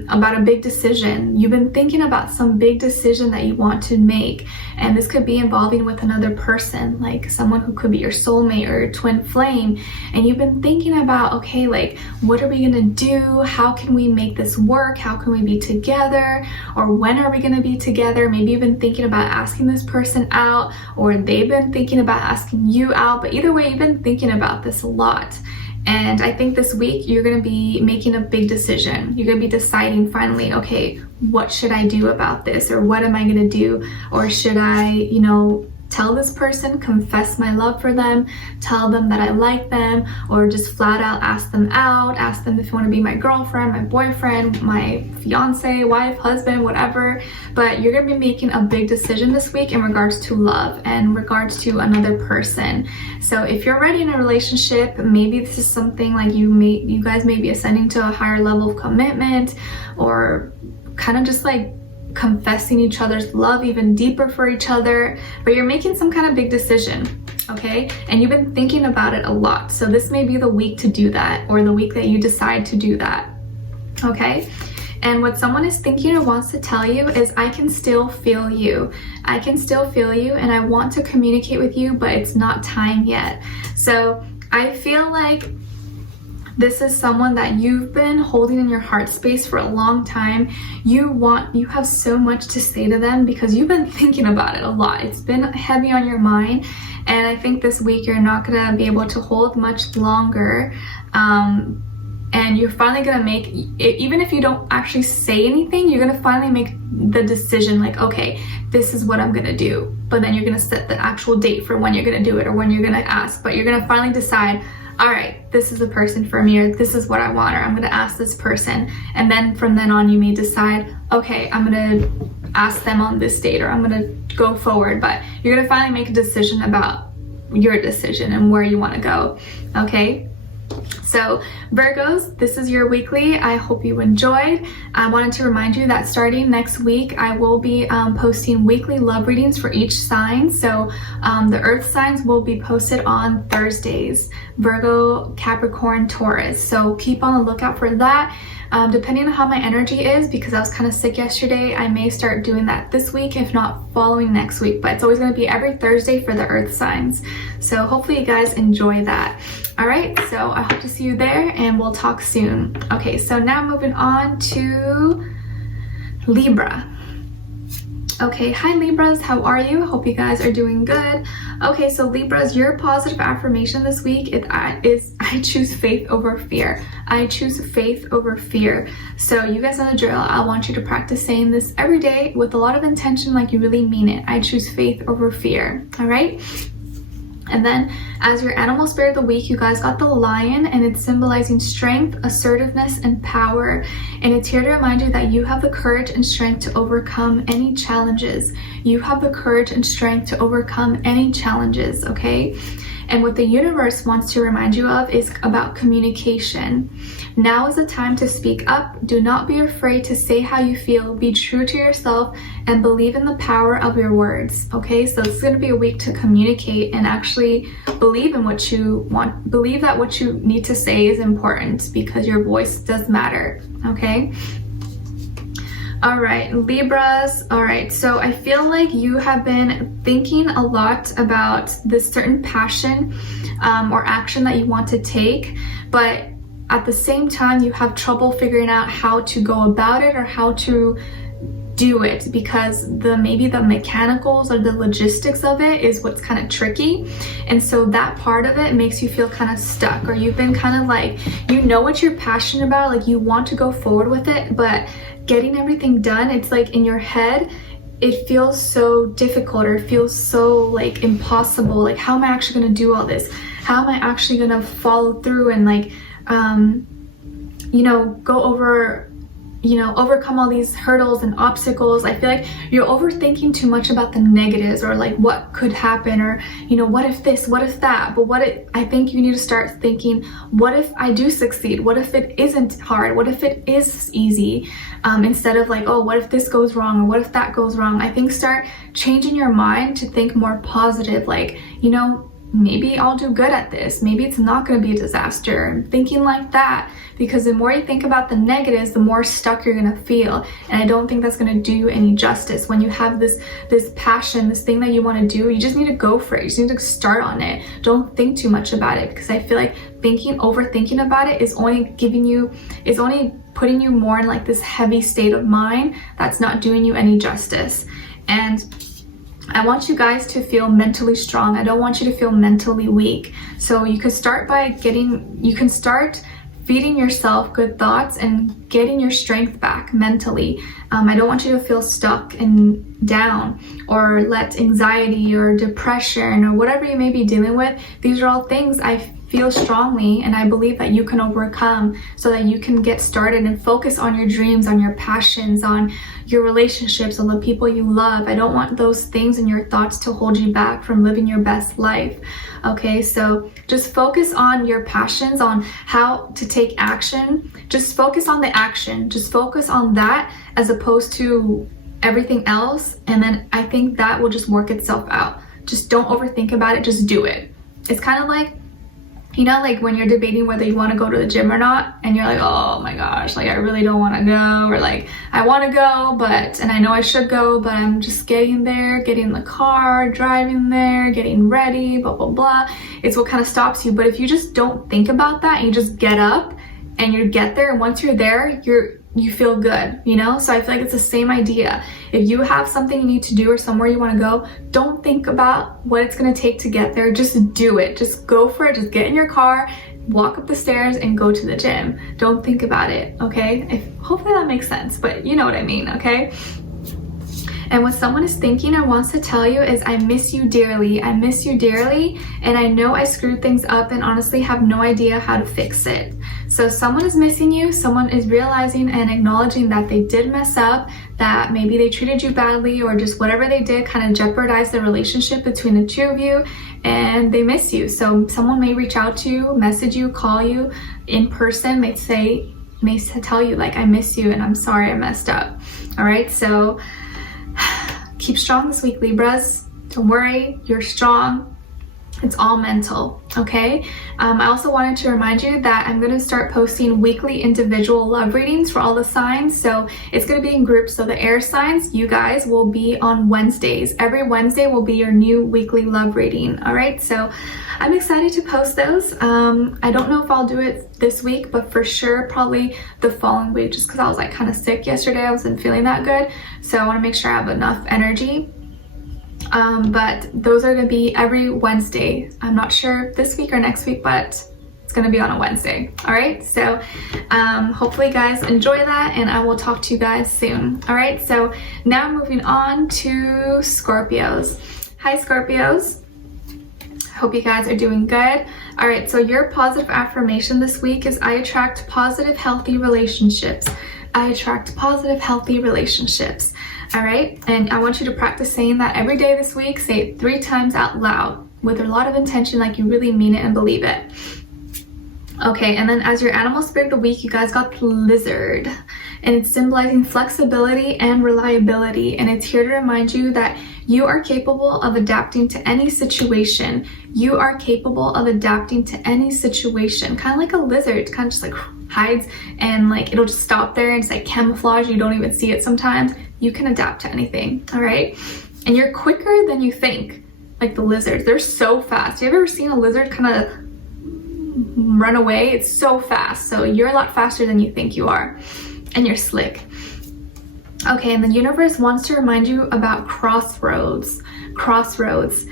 about a big decision. You've been thinking about some big decision that you want to make, and this could be involving with another person, like someone who could be your soulmate or your twin flame, and you've been thinking about, okay, like what are we gonna do? How can we make this work? How can we be together? Or when are we gonna be together? Maybe you've been thinking about asking this person out, or they've been thinking about asking you out, but either way, you've been thinking about this a lot. And I think this week you're going to be making a big decision. You're going to be deciding finally, okay, what should I do about this? Or what am I going to do? Or should I, tell this person, confess my love for them, tell them that I like them, or just flat out ask them out, ask them if you want to be my girlfriend, my boyfriend, my fiance, wife, husband, whatever. But you're going to be making a big decision this week in regards to love and in regards to another person. So if you're already in a relationship, maybe this is something like you guys may be ascending to a higher level of commitment, or kind of just like confessing each other's love even deeper for each other, but you're making some kind of big decision, okay? And you've been thinking about it a lot. So this may be the week to do that, or the week that you decide to do that, okay? And what someone is thinking or wants to tell you is, I can still feel you. I can still feel you, and I want to communicate with you, but it's not time yet. So I feel like this is someone that you've been holding in your heart space for a long time. You have so much to say to them because you've been thinking about it a lot. It's been heavy on your mind, and I think this week you're not gonna be able to hold much longer. And you're finally gonna make, even if you don't actually say anything, you're gonna finally make the decision like, okay, this is what I'm gonna do. But then you're gonna set the actual date for when you're gonna do it or when you're gonna ask. But you're gonna finally decide, all right, this is the person for me, or this is what I want, or I'm gonna ask this person. And then from then on, you may decide, okay, I'm gonna ask them on this date, or I'm gonna go forward. But you're gonna finally make a decision about your decision and where you wanna go, okay? So Virgos, this is your weekly. I hope you enjoyed. I wanted to remind you that starting next week, I will be posting weekly love readings for each sign. So the earth signs will be posted on Thursdays: Virgo, Capricorn, Taurus. So keep on the lookout for that. Depending on how my energy is, because I was kind of sick yesterday, I may start doing that this week, if not following next week. But it's always going to be every Thursday for the earth signs. So hopefully you guys enjoy that. All right, so I hope to see you there, and we'll talk soon. Okay, so now moving on to Libra. Okay, hi Libras, how are you? Hope you guys are doing good. Okay, so Libras, your positive affirmation this week is I choose faith over fear. I choose faith over fear. So you guys know the drill. I want you to practice saying this every day with a lot of intention, like you really mean it. I choose faith over fear. All right? And then as your animal spirit of the week, you guys got the lion, and it's symbolizing strength, assertiveness, and power. And it's here to remind you that you have the courage and strength to overcome any challenges. You have the courage and strength to overcome any challenges, okay? And what the universe wants to remind you of is about communication. Now is the time to speak up. Do not be afraid to say how you feel. Be true to yourself and believe in the power of your words, okay? So it's going to be a week to communicate and actually believe in what you want. Believe that what you need to say is important, because your voice does matter, okay? All right, Libras. All right, so I feel like you have been thinking a lot about this certain passion or action that you want to take, but at the same time, you have trouble figuring out how to go about it or how to do it, because maybe the mechanicals or the logistics of it is what's kind of tricky. And so that part of it makes you feel kind of stuck, or you've been kind of like, you know what you're passionate about, like you want to go forward with it, but getting everything done, it's like in your head, it feels so difficult, or it feels so like impossible. Like, how am I actually going to do all this? How am I actually going to follow through and like, you know, go over, you know, overcome all these hurdles and obstacles? I feel like you're overthinking too much about the negatives, or like what could happen, or, you know, what if this, what if that? But I think you need to start thinking, what if I do succeed? What if it isn't hard? What if it is easy? Instead of like, oh, what if this goes wrong, or what if that goes wrong? I think start changing your mind to think more positive, like, you know, maybe I'll do good at this. Maybe it's not going to be a disaster. Thinking like that, because the more you think about the negatives, the more stuck you're going to feel. And I don't think that's going to do you any justice. When you have this passion, this thing that you want to do, you just need to go for it. You just need to start on it. Don't think too much about it, because I feel like overthinking about it is only putting you more in like this heavy state of mind that's not doing you any justice. And I want you guys to feel mentally strong. I don't want you to feel mentally weak. So you can start feeding yourself good thoughts and getting your strength back mentally. I don't want you to feel stuck and down, or let anxiety or depression or whatever you may be dealing with. These are all things I feel strongly and I believe that you can overcome, so that you can get started and focus on your dreams, on your passions, on your relationships, on the people you love. I don't want those things and your thoughts to hold you back from living your best life. Okay, so just focus on your passions, on how to take action. Just focus on the action. Just focus on that as opposed to everything else, and then I think that will just work itself out. Just don't overthink about it, just do it. It's kind of like, you know, like when you're debating whether you want to go to the gym or not, and you're like, oh my gosh, like I really don't want to go, or like I want to go, but, and I know I should go, but I'm just getting there, getting in the car, driving there, getting ready, blah, blah, blah. It's what kind of stops you. But if you just don't think about that, and you just get up and you get there, and once you're there, you feel good, you know? So I feel like it's the same idea. If you have something you need to do or somewhere you want to go, don't think about what it's going to take to get there. Just do it. Just go for it. Just get in your car, walk up the stairs, and go to the gym. Don't think about it, okay? Hopefully that makes sense, but you know what I mean, okay? And what someone is thinking or wants to tell you is, I miss you dearly. I miss you dearly, and I know I screwed things up and honestly have no idea how to fix it. So someone is missing you. Someone is realizing and acknowledging that they did mess up, that maybe they treated you badly, or just whatever they did kind of jeopardized the relationship between the two of you, and they miss you. So someone may reach out to you, message you, call you in person, may tell you like, I miss you and I'm sorry I messed up. All right, so keep strong this week, Libras. Don't worry, you're strong. It's all mental, okay? I also wanted to remind you that I'm going to start posting weekly individual love readings for all the signs. So it's going to be in groups. So the air signs, you guys, will be on Wednesdays. Every Wednesday will be your new weekly love reading, all right? So I'm excited to post those. I don't know if I'll do it this week, but for sure probably the following week, just because I was like kind of sick yesterday. I wasn't feeling that good. So I want to make sure I have enough energy. But those are going to be every Wednesday. I'm not sure this week or next week, but it's going to be on a Wednesday. All right. So, hopefully you guys enjoy that, and I will talk to you guys soon. All right. So now moving on to Scorpios. Hi, Scorpios. Hope you guys are doing good. All right. So your positive affirmation this week is, I attract positive, healthy relationships. I attract positive, healthy relationships. All right, and I want you to practice saying that every day this week. Say it 3 times out loud with a lot of intention, like you really mean it and believe it. Okay, and then as your animal spirit of the week, you guys got the lizard, and it's symbolizing flexibility and reliability, and it's here to remind you that you are capable of adapting to any situation. You are capable of adapting to any situation, kind of like a lizard, kind of just like hides, and like it'll just stop there and it's like camouflage. You don't even see it sometimes. You can adapt to anything, all right? And you're quicker than you think. Like the lizards, they're so fast. Have you ever seen a lizard kind of run away? It's so fast. So you're a lot faster than you think you are, and you're slick. Okay, and the universe wants to remind you about crossroads. Crossroads.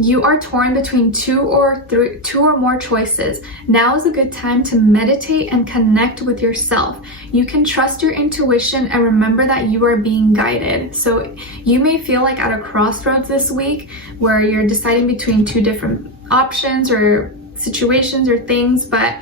You are torn between two or more choices. Now is a good time to meditate and connect with yourself. You can trust your intuition and remember that you are being guided. So you may feel like at a crossroads this week where you're deciding between 2 different options or situations or things, but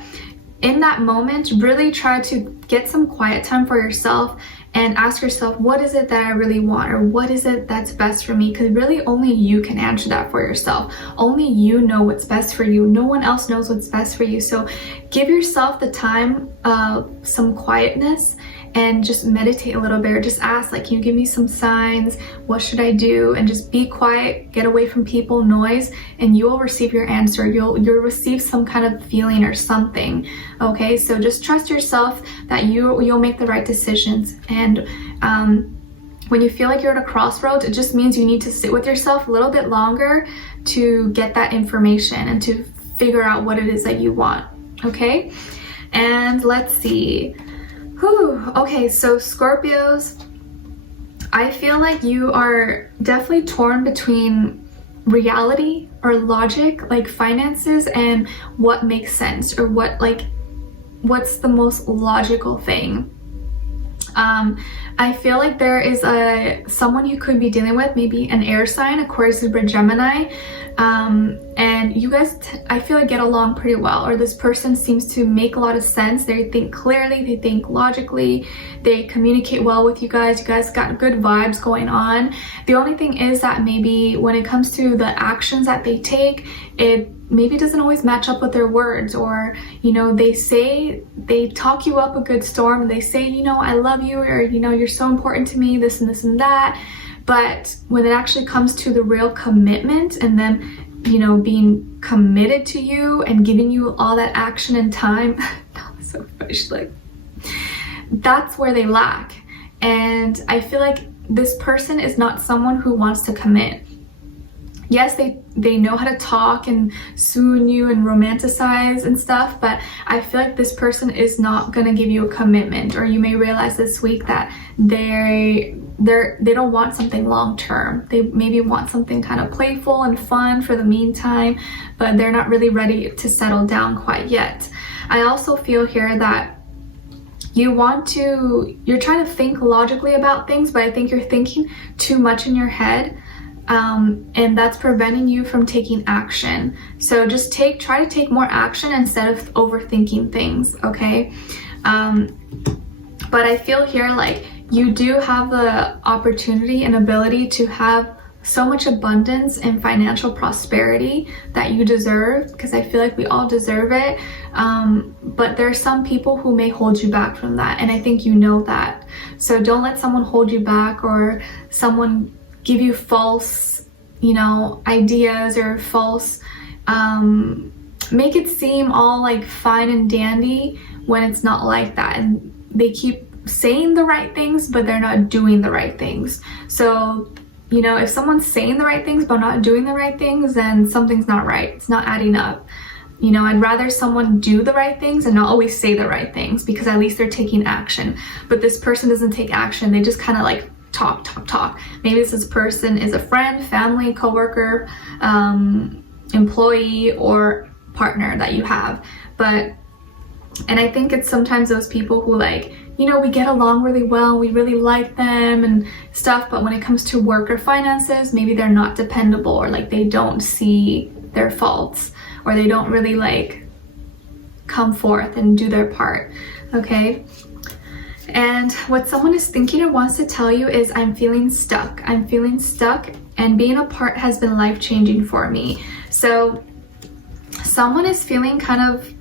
in that moment, really try to get some quiet time for yourself and ask yourself, what is it that I really want, or what is it that's best for me? Because really only you can answer that for yourself. Only you know what's best for you. No one else knows what's best for you. So give yourself the time of some quietness and just meditate a little bit, or just ask, like, can you give me some signs? What should I do? And just be quiet, get away from people, noise, and you will receive your answer. You'll receive some kind of feeling or something. Okay, so just trust yourself that you'll make the right decisions. And when you feel like you're at a crossroads, it just means you need to sit with yourself a little bit longer to get that information and to figure out what it is that you want. Okay, and let's see. Whew. Okay, so Scorpios, I feel like you are definitely torn between reality or logic, like finances, and what makes sense, or what's the most logical thing. I feel like there is someone you could be dealing with, maybe an air sign, Aquarius, Libra, Gemini, and you guys, I feel like, get along pretty well, or this person seems to make a lot of sense. They think clearly, they think logically, they communicate well with you guys. You guys got good vibes going on. The only thing is that maybe when it comes to the actions that they take, it maybe doesn't always match up with their words, or you know, they talk you up a good storm, they say, you know, I love you, or you know, you're so important to me, this and this and that. But when it actually comes to the real commitment and them, you know, being committed to you and giving you all that action and time, so like, that's where they lack. And I feel like this person is not someone who wants to commit. Yes, they know how to talk and swoon you and romanticize and stuff, but I feel like this person is not gonna give you a commitment. Or you may realize this week that they don't want something long term. They maybe want something kind of playful and fun for the meantime, but they're not really ready to settle down quite yet. I also feel here that you're trying to think logically about things, but I think you're thinking too much in your head. And that's preventing you from taking action. So just try to take more action instead of overthinking things, okay? But I feel here like you do have the opportunity and ability to have so much abundance and financial prosperity that you deserve, because I feel like we all deserve it. But there are some people who may hold you back from that, and I think you know that. So don't let someone hold you back, or someone give you false, you know, ideas, or false, make it seem all like fine and dandy when it's not like that. And they keep saying the right things, but they're not doing the right things. So, you know, if someone's saying the right things but not doing the right things, then something's not right. It's not adding up. You know, I'd rather someone do the right things and not always say the right things, because at least they're taking action. But this person doesn't take action. They just kind of like talk. Maybe this person is a friend, family, coworker, employee, or partner that you have. And I think it's sometimes those people who, like, you know, we get along really well, we really like them and stuff, but when it comes to work or finances, maybe they're not dependable, or like they don't see their faults, or they don't really like come forth and do their part, okay? And what someone is thinking or wants to tell you is, I'm feeling stuck. I'm feeling stuck, and being apart has been life-changing for me. So someone is feeling kind of,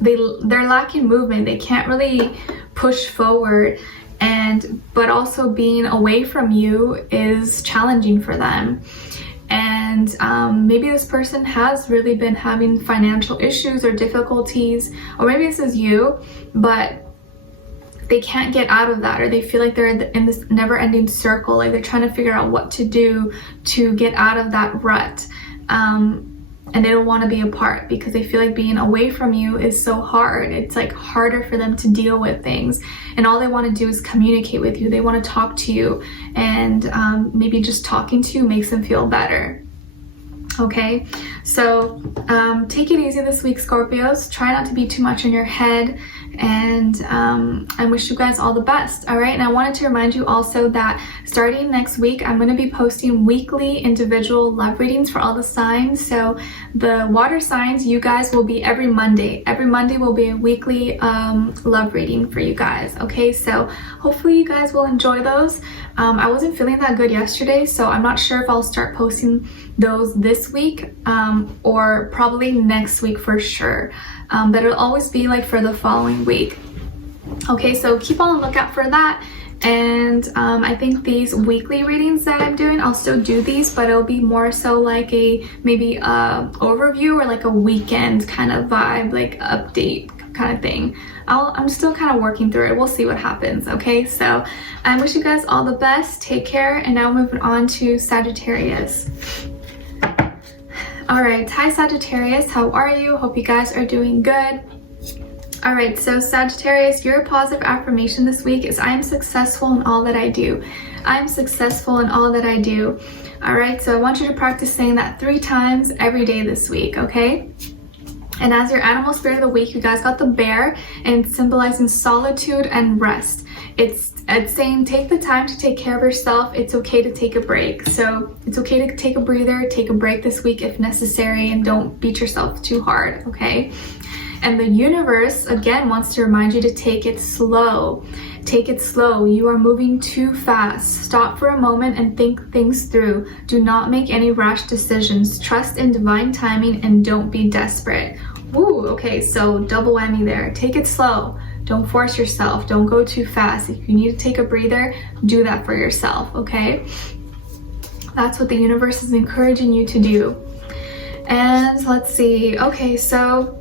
they're lacking movement. They can't really push forward, but also being away from you is challenging for them. And maybe this person has really been having financial issues or difficulties, or maybe this is you, but they can't get out of that, or they feel like they're in this never-ending circle, like they're trying to figure out what to do to get out of that rut. And they don't want to be apart, because they feel like being away from you is so hard. It's like harder for them to deal with things, and all they want to do is communicate with you. They want to talk to you, and maybe just talking to you makes them feel better. Okay, so take it easy this week, Scorpios. Try not to be too much in your head, and I wish you guys all the best. All right, and I wanted to remind you also that starting next week, I'm going to be posting weekly individual love readings for all the signs. So the water signs, you guys, will be every Monday. Every Monday will be a weekly love reading for you guys. Okay, so hopefully you guys will enjoy those. I wasn't feeling that good yesterday, so I'm not sure if I'll start posting those this week or probably next week for sure. But it'll always be like for the following week. Okay, so keep on the lookout for that. And I think these weekly readings that I'm doing, I'll still do these, but it'll be more so like maybe a overview, or like a weekend kind of vibe, like update kind of thing. I'm still kind of working through it. We'll see what happens. Okay, so I wish you guys all the best. Take care. And now moving on to Sagittarius. All right, hi Sagittarius, how are you? Hope you guys are doing good. All right, so Sagittarius, your positive affirmation this week is, I am successful in all that I do. I am successful in all that I do. All right, so I want you to practice saying that 3 times every day this week, okay? And as your animal spirit of the week, you guys got the bear, and it's symbolizing solitude and rest. it's saying take the time to take care of yourself. It's okay to take a break. So it's okay to take a breather, take a break this week if necessary, and don't beat yourself too hard, okay? And the universe, again, wants to remind you to take it slow. Take it slow. You are moving too fast. Stop for a moment and think things through. Do not make any rash decisions. Trust in divine timing and don't be desperate. Ooh, okay, so double whammy there. Take it slow. Don't force yourself. Don't go too fast. If you need to take a breather, do that for yourself, okay? That's what the universe is encouraging you to do. And let's see. Okay, so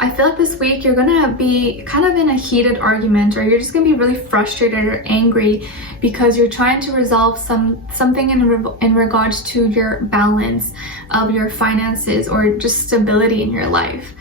I feel like this week you're gonna be kind of in a heated argument, or you're just gonna be really frustrated or angry because you're trying to resolve something in regards to your balance of your finances or just stability in your life.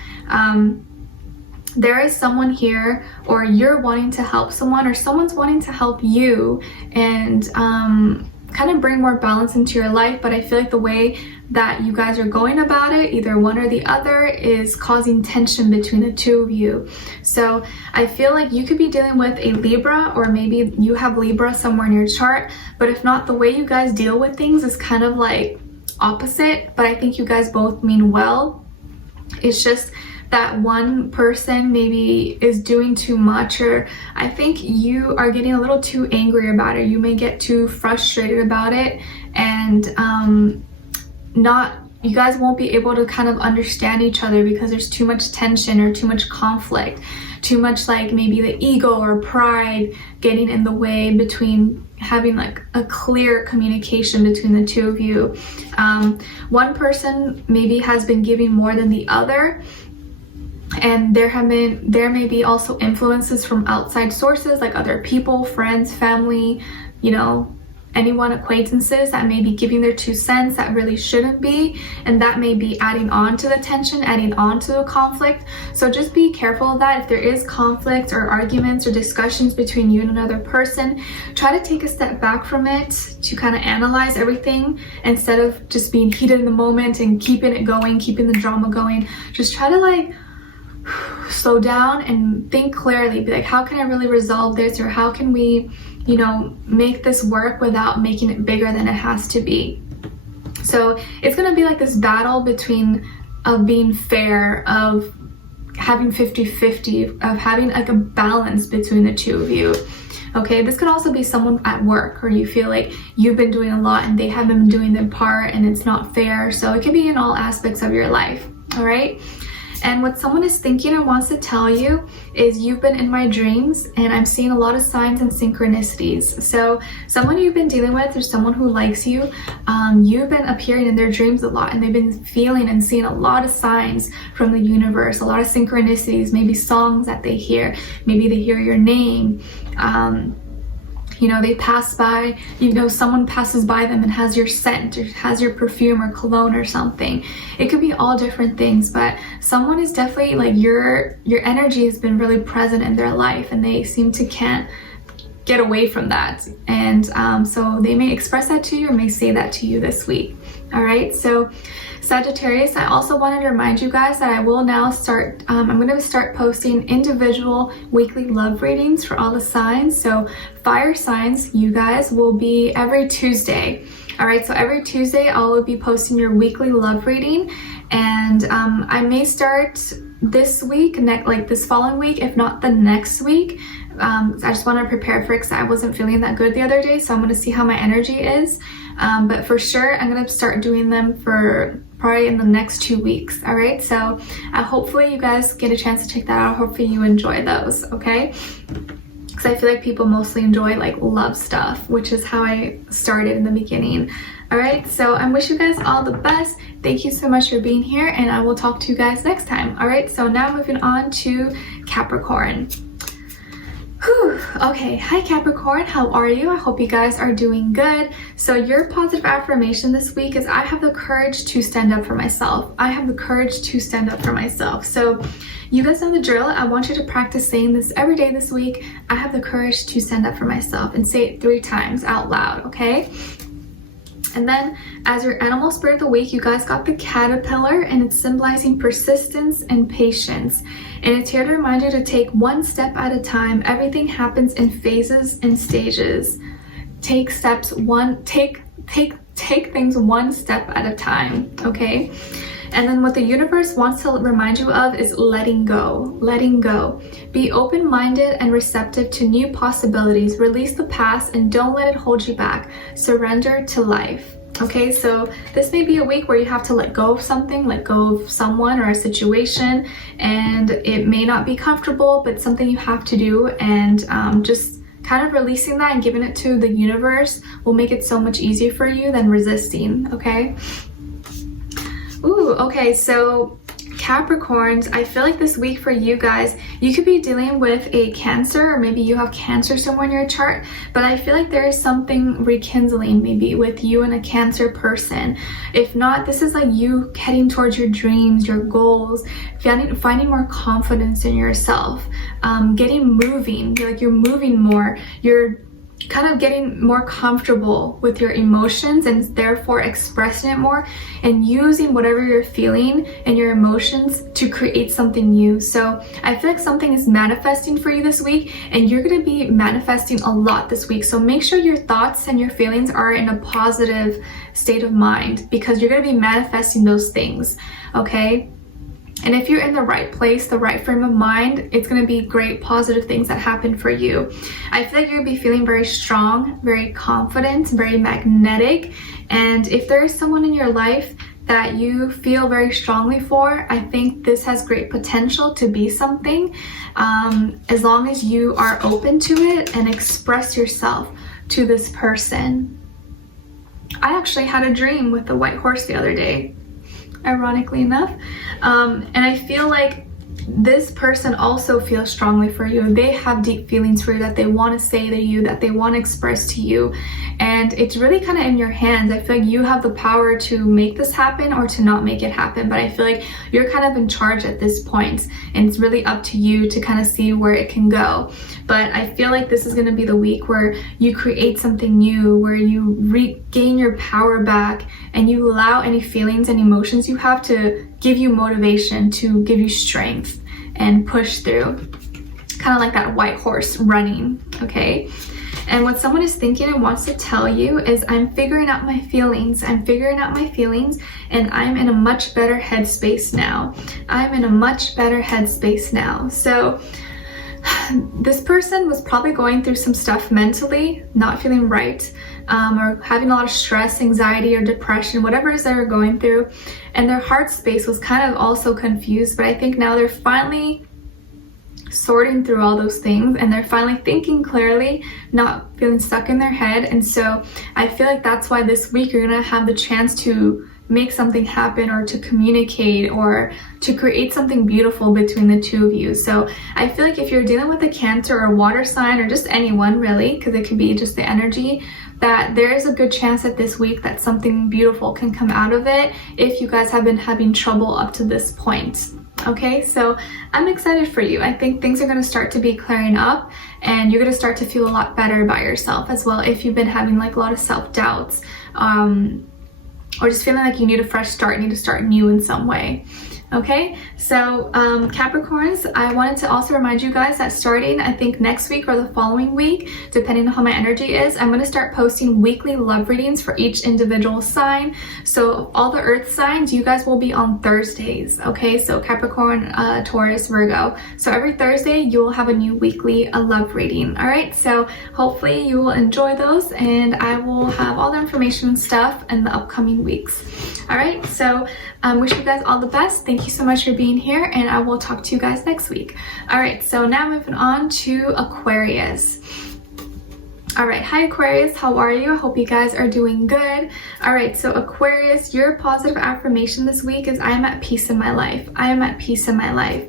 There is someone here, or you're wanting to help someone, or someone's wanting to help you and kind of bring more balance into your life, but I feel like the way that you guys are going about it, either one or the other, is causing tension between the two of you. So I feel like you could be dealing with a Libra, or maybe you have Libra somewhere in your chart, but if not, the way you guys deal with things is kind of like opposite, but I think you guys both mean well. It's just that one person maybe is doing too much, or I think you are getting a little too angry about it. You may get too frustrated about it, and you guys won't be able to kind of understand each other because there's too much tension or too much conflict, too much like maybe the ego or pride getting in the way between having like a clear communication between the two of you. One person maybe has been giving more than the other, and there may be also influences from outside sources like other people, friends, family, you know, anyone, acquaintances that may be giving their 2 cents that really shouldn't be, and that may be adding on to the tension, adding on to the conflict. So just be careful of that. If there is conflict or arguments or discussions between you and another person, try to take a step back from it to kind of analyze everything instead of just being heated in the moment and keeping it going, keeping the drama going. Just try to like slow down and think clearly. Be like, how can I really resolve this, or how can we, you know, make this work without making it bigger than it has to be. So it's gonna be like this battle between of being fair, of having 50-50, of having like a balance between the two of you. Okay, this could also be someone at work, or you feel like you've been doing a lot and they haven't been doing their part and it's not fair. So it could be in all aspects of your life, all right? And what someone is thinking or wants to tell you is, you've been in my dreams and I'm seeing a lot of signs and synchronicities. So someone you've been dealing with, or someone who likes you, you've been appearing in their dreams a lot, and they've been feeling and seeing a lot of signs from the universe, a lot of synchronicities, maybe songs that they hear, maybe they hear your name. You know, they pass by, you know, someone passes by them and has your scent, or has your perfume or cologne or something. It could be all different things, but someone is definitely like, your energy has been really present in their life, and they seem to can't get away from that. And so they may express that to you, or may say that to you this week. All right, so Sagittarius, I also wanted to remind you guys that I will now start, I'm going to start posting individual weekly love readings for all the signs. So fire signs, you guys, will be every Tuesday. All right, so every Tuesday I will be posting your weekly love reading, and I may start this week, like this following week, if not the next week. I just want to prepare for it because I wasn't feeling that good the other day, so I'm going to see how my energy is. But for sure, I'm going to start doing them for probably in the next 2 weeks. All right, so hopefully you guys get a chance to check that out. Hopefully you enjoy those, okay? Because I feel like people mostly enjoy like love stuff, which is how I started in the beginning. All right, so I wish you guys all the best. Thank you so much for being here, and I will talk to you guys next time. All right, so now moving on to Capricorn. Whew. Okay, hi Capricorn, how are you? I hope you guys are doing good. So your positive affirmation this week is, I have the courage to stand up for myself. I have the courage to stand up for myself. So you guys know the drill. I want you to practice saying this every day this week. I have the courage to stand up for myself, and say it 3 times out loud, okay? And then as your animal spirit of the week, you guys got the caterpillar, and it's symbolizing persistence and patience. And it's here to remind you to take one step at a time. Everything happens in phases and stages. Take things one step at a time, okay? And then what the universe wants to remind you of is letting go. Letting go. Be open-minded and receptive to new possibilities. Release the past and don't let it hold you back. Surrender to life. Okay, so this may be a week where you have to let go of something, let go of someone or a situation, and it may not be comfortable, but something you have to do, and just kind of releasing that and giving it to the universe will make it so much easier for you than resisting, okay? Ooh, okay, so Capricorns, I feel like this week for you guys, you could be dealing with a Cancer, or maybe you have Cancer somewhere in your chart, but I feel like there is something rekindling maybe with you and a Cancer person. If not, this is like you heading towards your dreams, your goals, finding more confidence in yourself, getting moving, like you're moving more, you're kind of getting more comfortable with your emotions and therefore expressing it more and using whatever you're feeling and your emotions to create something new. So I feel like something is manifesting for you this week, and you're going to be manifesting a lot this week. So make sure your thoughts and your feelings are in a positive state of mind, because you're going to be manifesting those things, okay? And if you're in the right place, the right frame of mind, it's going to be great positive things that happen for you. I feel like you'll be feeling very strong, very confident, very magnetic. And if there is someone in your life that you feel very strongly for, I think this has great potential to be something, as long as you are open to it and express yourself to this person. I actually had a dream with the white horse the other day, ironically enough, and I feel like this person also feels strongly for you. They have deep feelings for you that they want to say to you, that they want to express to you, and it's really kind of in your hands. I feel like you have the power to make this happen or to not make it happen, but I feel like you're kind of in charge at this point, and it's really up to you to kind of see where it can go. But I feel like this is going to be the week where you create something new, where you regain your power back, and you allow any feelings and emotions you have to give you motivation, to give you strength and push through. Kind of like that white horse running, okay? And what someone is thinking and wants to tell you is, I'm figuring out my feelings. I'm figuring out my feelings, and I'm in a much better headspace now. I'm in a much better headspace now. So this person was probably going through some stuff mentally, not feeling right, or having a lot of stress, anxiety, or depression, whatever it is they were going through. And their heart space was kind of also confused, but I think now they're finally sorting through all those things, and they're finally thinking clearly, not feeling stuck in their head. And so I feel like that's why this week you're gonna have the chance to make something happen, or to communicate, or to create something beautiful between the two of you. So I feel like if you're dealing with a Cancer or a water sign, or just anyone really, because it could be just the energy, that there is a good chance that this week that something beautiful can come out of it, if you guys have been having trouble up to this point. Okay, so I'm excited for you. I think things are going to start to be clearing up, and you're going to start to feel a lot better about yourself as well, if you've been having like a lot of self-doubts, or just feeling like you need a fresh start, need to start new in some way. Okay, so Capricorns, I wanted to also remind you guys that starting, I think next week or the following week, depending on how my energy is, I'm going to start posting weekly love readings for each individual sign. So all the earth signs, you guys will be on Thursdays. Okay, so Capricorn, Taurus, Virgo. So every Thursday you will have a new weekly love reading. All right, so hopefully you will enjoy those, and I will have all the information and stuff in the upcoming weeks. All right, so wish you guys all the best. Thank you so much for being here, and I will talk to you guys next week. All right, so now moving on to Aquarius. All right, hi Aquarius, how are you? I hope you guys are doing good. All right, so Aquarius, your positive affirmation this week is, I am at peace in my life. I am at peace in my life.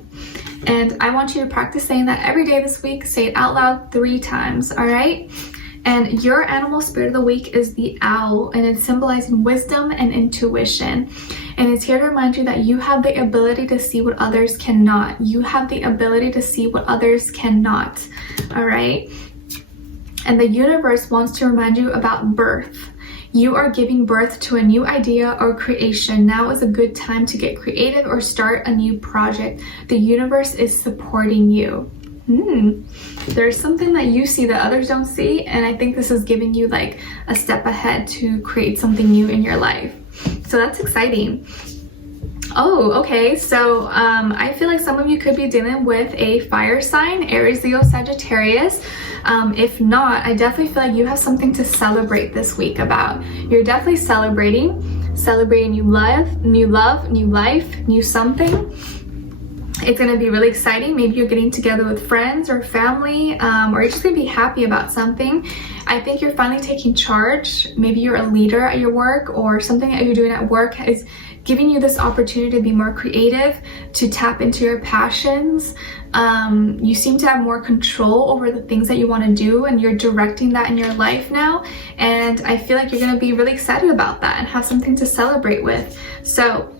And I want you to practice saying that every day this week. Say it out loud 3 times, all right? And your animal spirit of the week is the owl, and it's symbolizing wisdom and intuition. And it's here to remind you that you have the ability to see what others cannot. You have the ability to see what others cannot, all right? And the universe wants to remind you about birth. You are giving birth to a new idea or creation. Now is a good time to get creative or start a new project. The universe is supporting you. There's something that you see that others don't see, and I think this is giving you like a step ahead to create something new in your life. So that's exciting. Oh, okay, so I feel like some of you could be dealing with a fire sign, Aries, Leo, Sagittarius. If not, I definitely feel like you have something to celebrate this week about. You're definitely celebrating new love, new life, new something. It's going to be really exciting. Maybe you're getting together with friends or family, or you're just going to be happy about something. I think you're finally taking charge. Maybe you're a leader at your work, or something that you're doing at work is giving you this opportunity to be more creative, to tap into your passions. You seem to have more control over the things that you want to do, and you're directing that in your life now. And I feel like you're going to be really excited about that and have something to celebrate with. So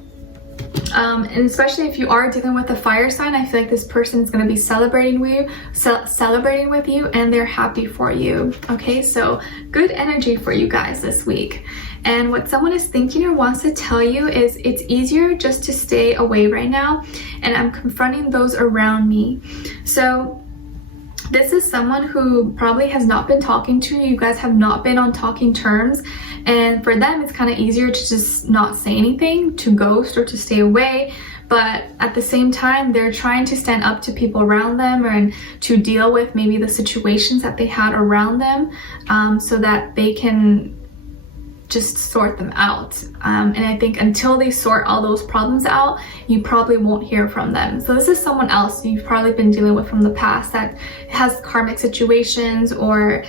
and especially if you are dealing with a fire sign, I feel like this person is going to be celebrating with you, and they're happy for you. Okay, so good energy for you guys this week. And what someone is thinking or wants to tell you is, it's easier just to stay away right now, and I'm confronting those around me. So this is someone who probably has not been talking to you. You guys have not been on talking terms, and for them it's kind of easier to just not say anything, to ghost or to stay away. But at the same time, they're trying to stand up to people around them, and to deal with maybe the situations that they had around them, so that they can just sort them out. And I think until they sort all those problems out, you probably won't hear from them. So this is someone else you've probably been dealing with from the past that has karmic situations, or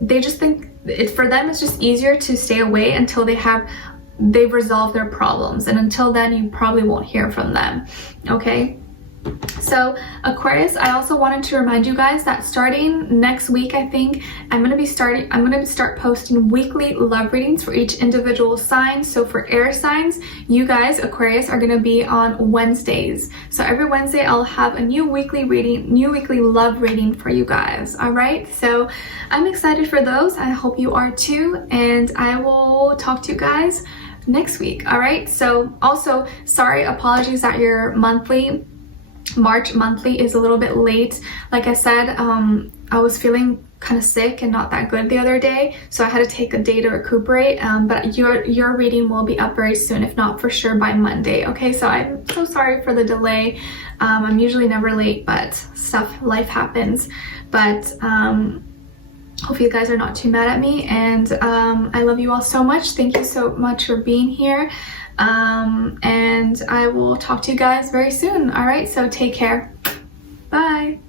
they just think for them it's just easier to stay away until they've resolved their problems, and until then you probably won't hear from them. Okay, so Aquarius, I also wanted to remind you guys that starting next week, I think I'm going to start posting weekly love readings for each individual sign. So for air signs, you guys, Aquarius, are going to be on Wednesdays. So every Wednesday I'll have a new weekly love reading for you guys. All right, so I'm excited for those. I hope you are too, and I will talk to you guys next week. All right, so also apologies that your March monthly is a little bit late. Like I said, I was feeling kind of sick and not that good the other day, so I had to take a day to recuperate, but your reading will be up very soon, if not for sure by Monday. Okay, so I'm so sorry for the delay. I'm usually never late, but life happens. But hope you guys are not too mad at me, and I love you all so much. Thank you so much for being here. And I will talk to you guys very soon. All right, so take care. Bye.